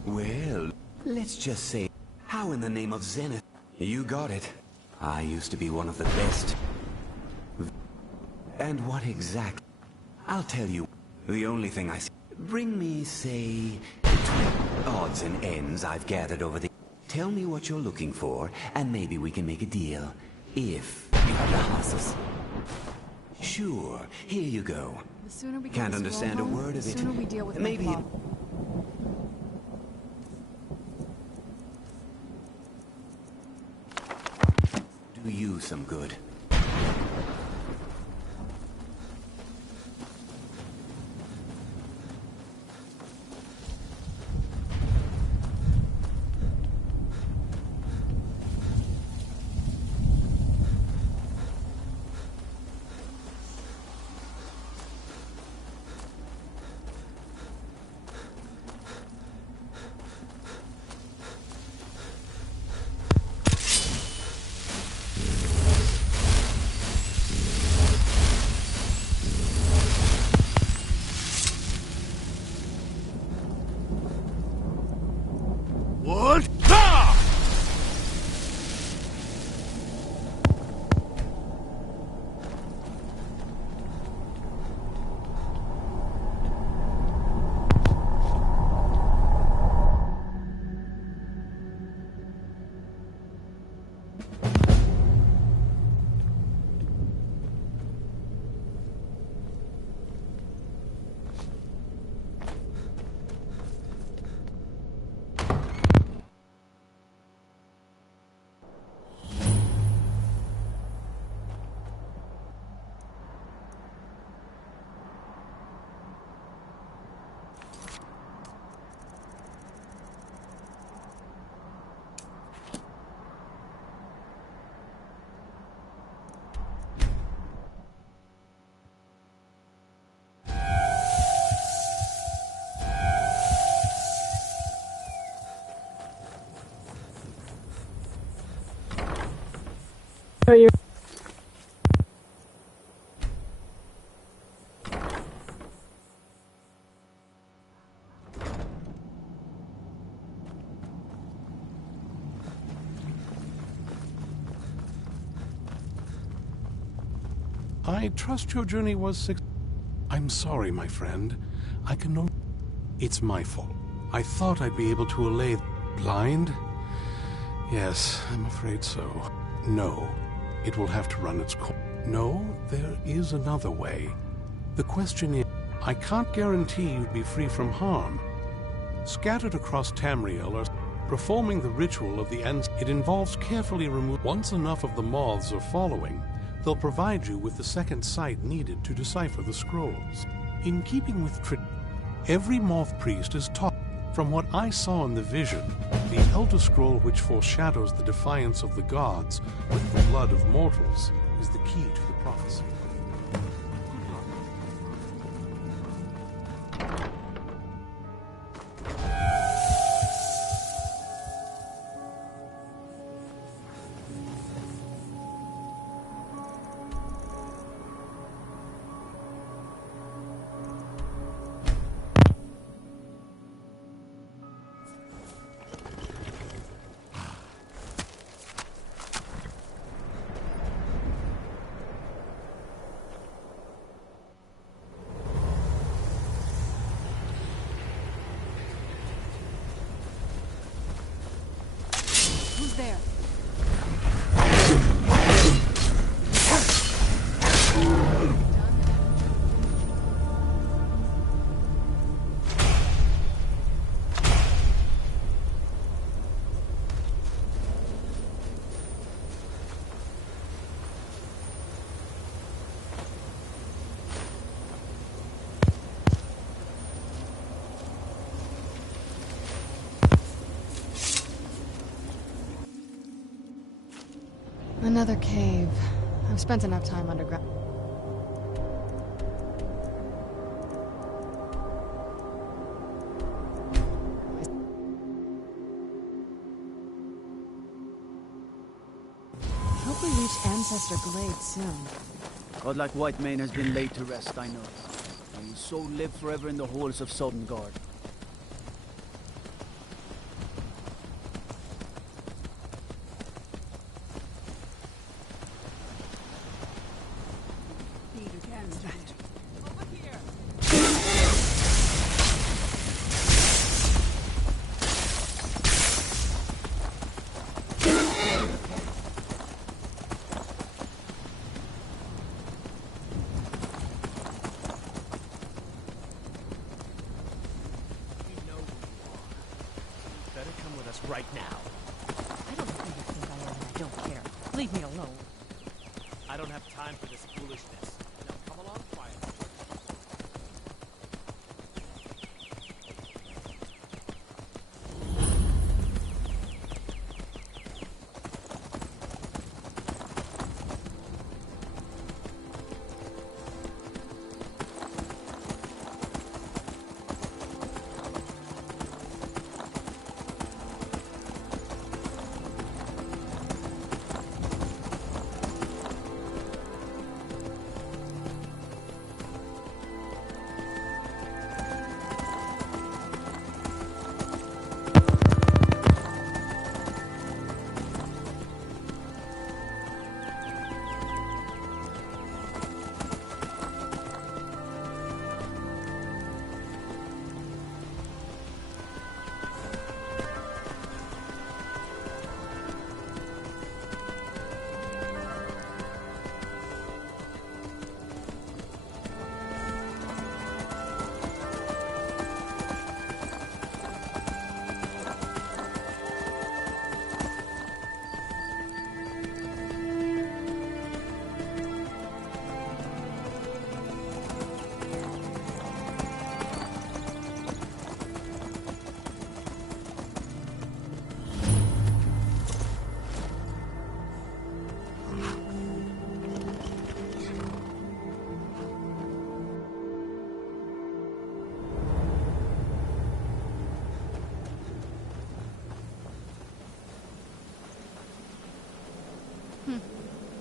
Well, let's just say, how in the name of Zenith? You got it. I used to be one of the best. And what exactly? I'll tell you. The only thing I see. Bring me, say, between odds and ends I've gathered over the... Tell me what you're looking for, and maybe we can make a deal. If you have the horses. Sure, here you go. The sooner we Can't understand a word of the it. sooner we deal with Maybe my it... do you some good. What? So you're I trust your journey was I'm sorry, my friend. I can no... It's my fault. I thought I'd be able to allay... Blind? Yes, I'm afraid so. No, it will have to run its course. No, there is another way. The question is, I can't guarantee you'd be free from harm. Scattered across Tamriel are performing the ritual of the ends. It involves carefully remove. Once enough of the moths are following, they'll provide you with the second sight needed to decipher the scrolls. In keeping with every moth priest is taught. From what I saw in the vision, the Elder Scroll which foreshadows the defiance of the gods with the blood of mortals is the key to the prophecy. Who's there? Another cave. I've spent enough time underground. Hope we reach Ancestor Glade soon. Godlike Whitemane has been laid to rest, I know. May his soul live forever in the halls of Sodengard. right now. I don't know who you think I am, and I don't care. Leave me alone. I don't have time for this foolishness. Now come along quietly.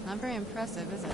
Not very impressive, is it?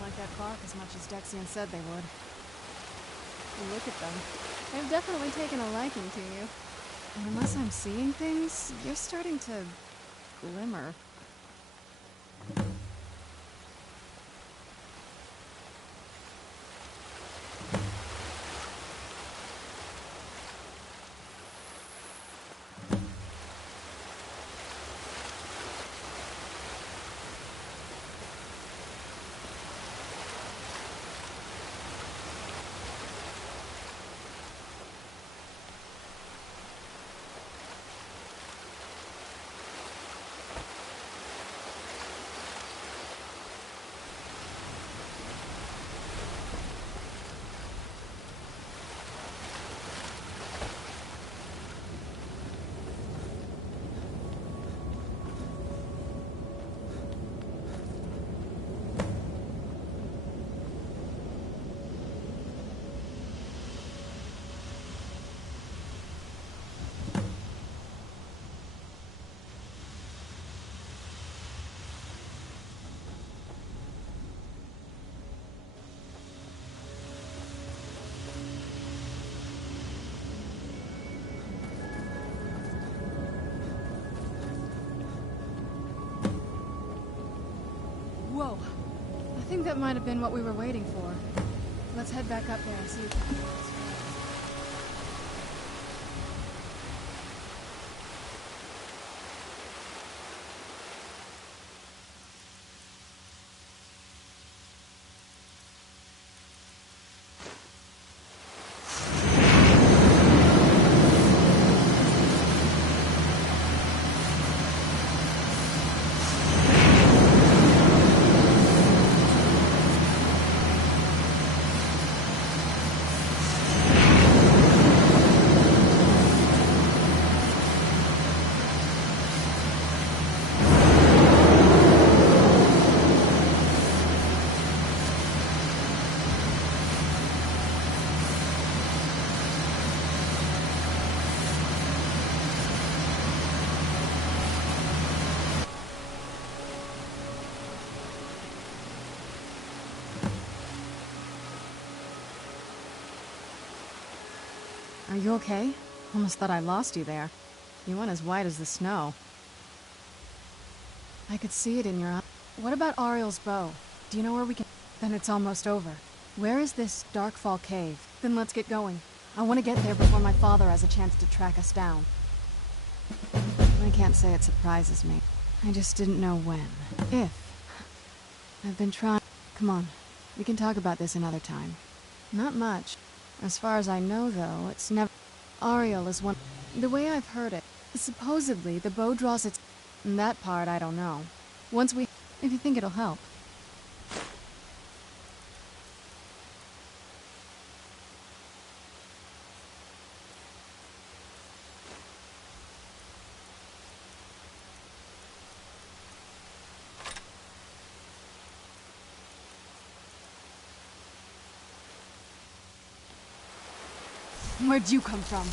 Like that clock as much as Dexian said they would. Look at them. They've definitely taken a liking to you. And unless I'm seeing things, you're starting to glimmer. Whoa. I think that might have been what we were waiting for. Let's head back up there and see if we can... Are you okay? Almost thought I lost you there. You went as white as the snow. I could see it in your eye. What about Ariel's bow? Do you know where we can... Then it's almost over. Where is this Darkfall cave? Then let's get going. I want to get there before my father has a chance to track us down. I can't say it surprises me. I just didn't know when. If. I've been trying... Come on. We can talk about this another time. Not much. As far as I know, though, it's never... Ariel is one... The way I've heard it, supposedly the bow draws its... That part, I don't know. Once we... If you think it'll help. Where'd you come from?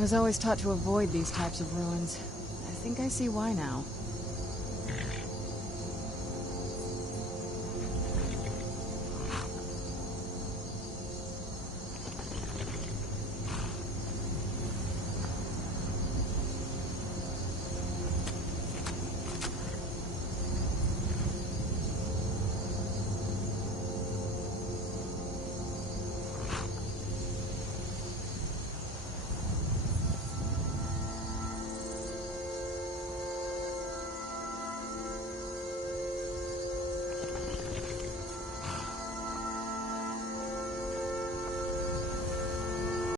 I was always taught to avoid these types of ruins. I think I see why now.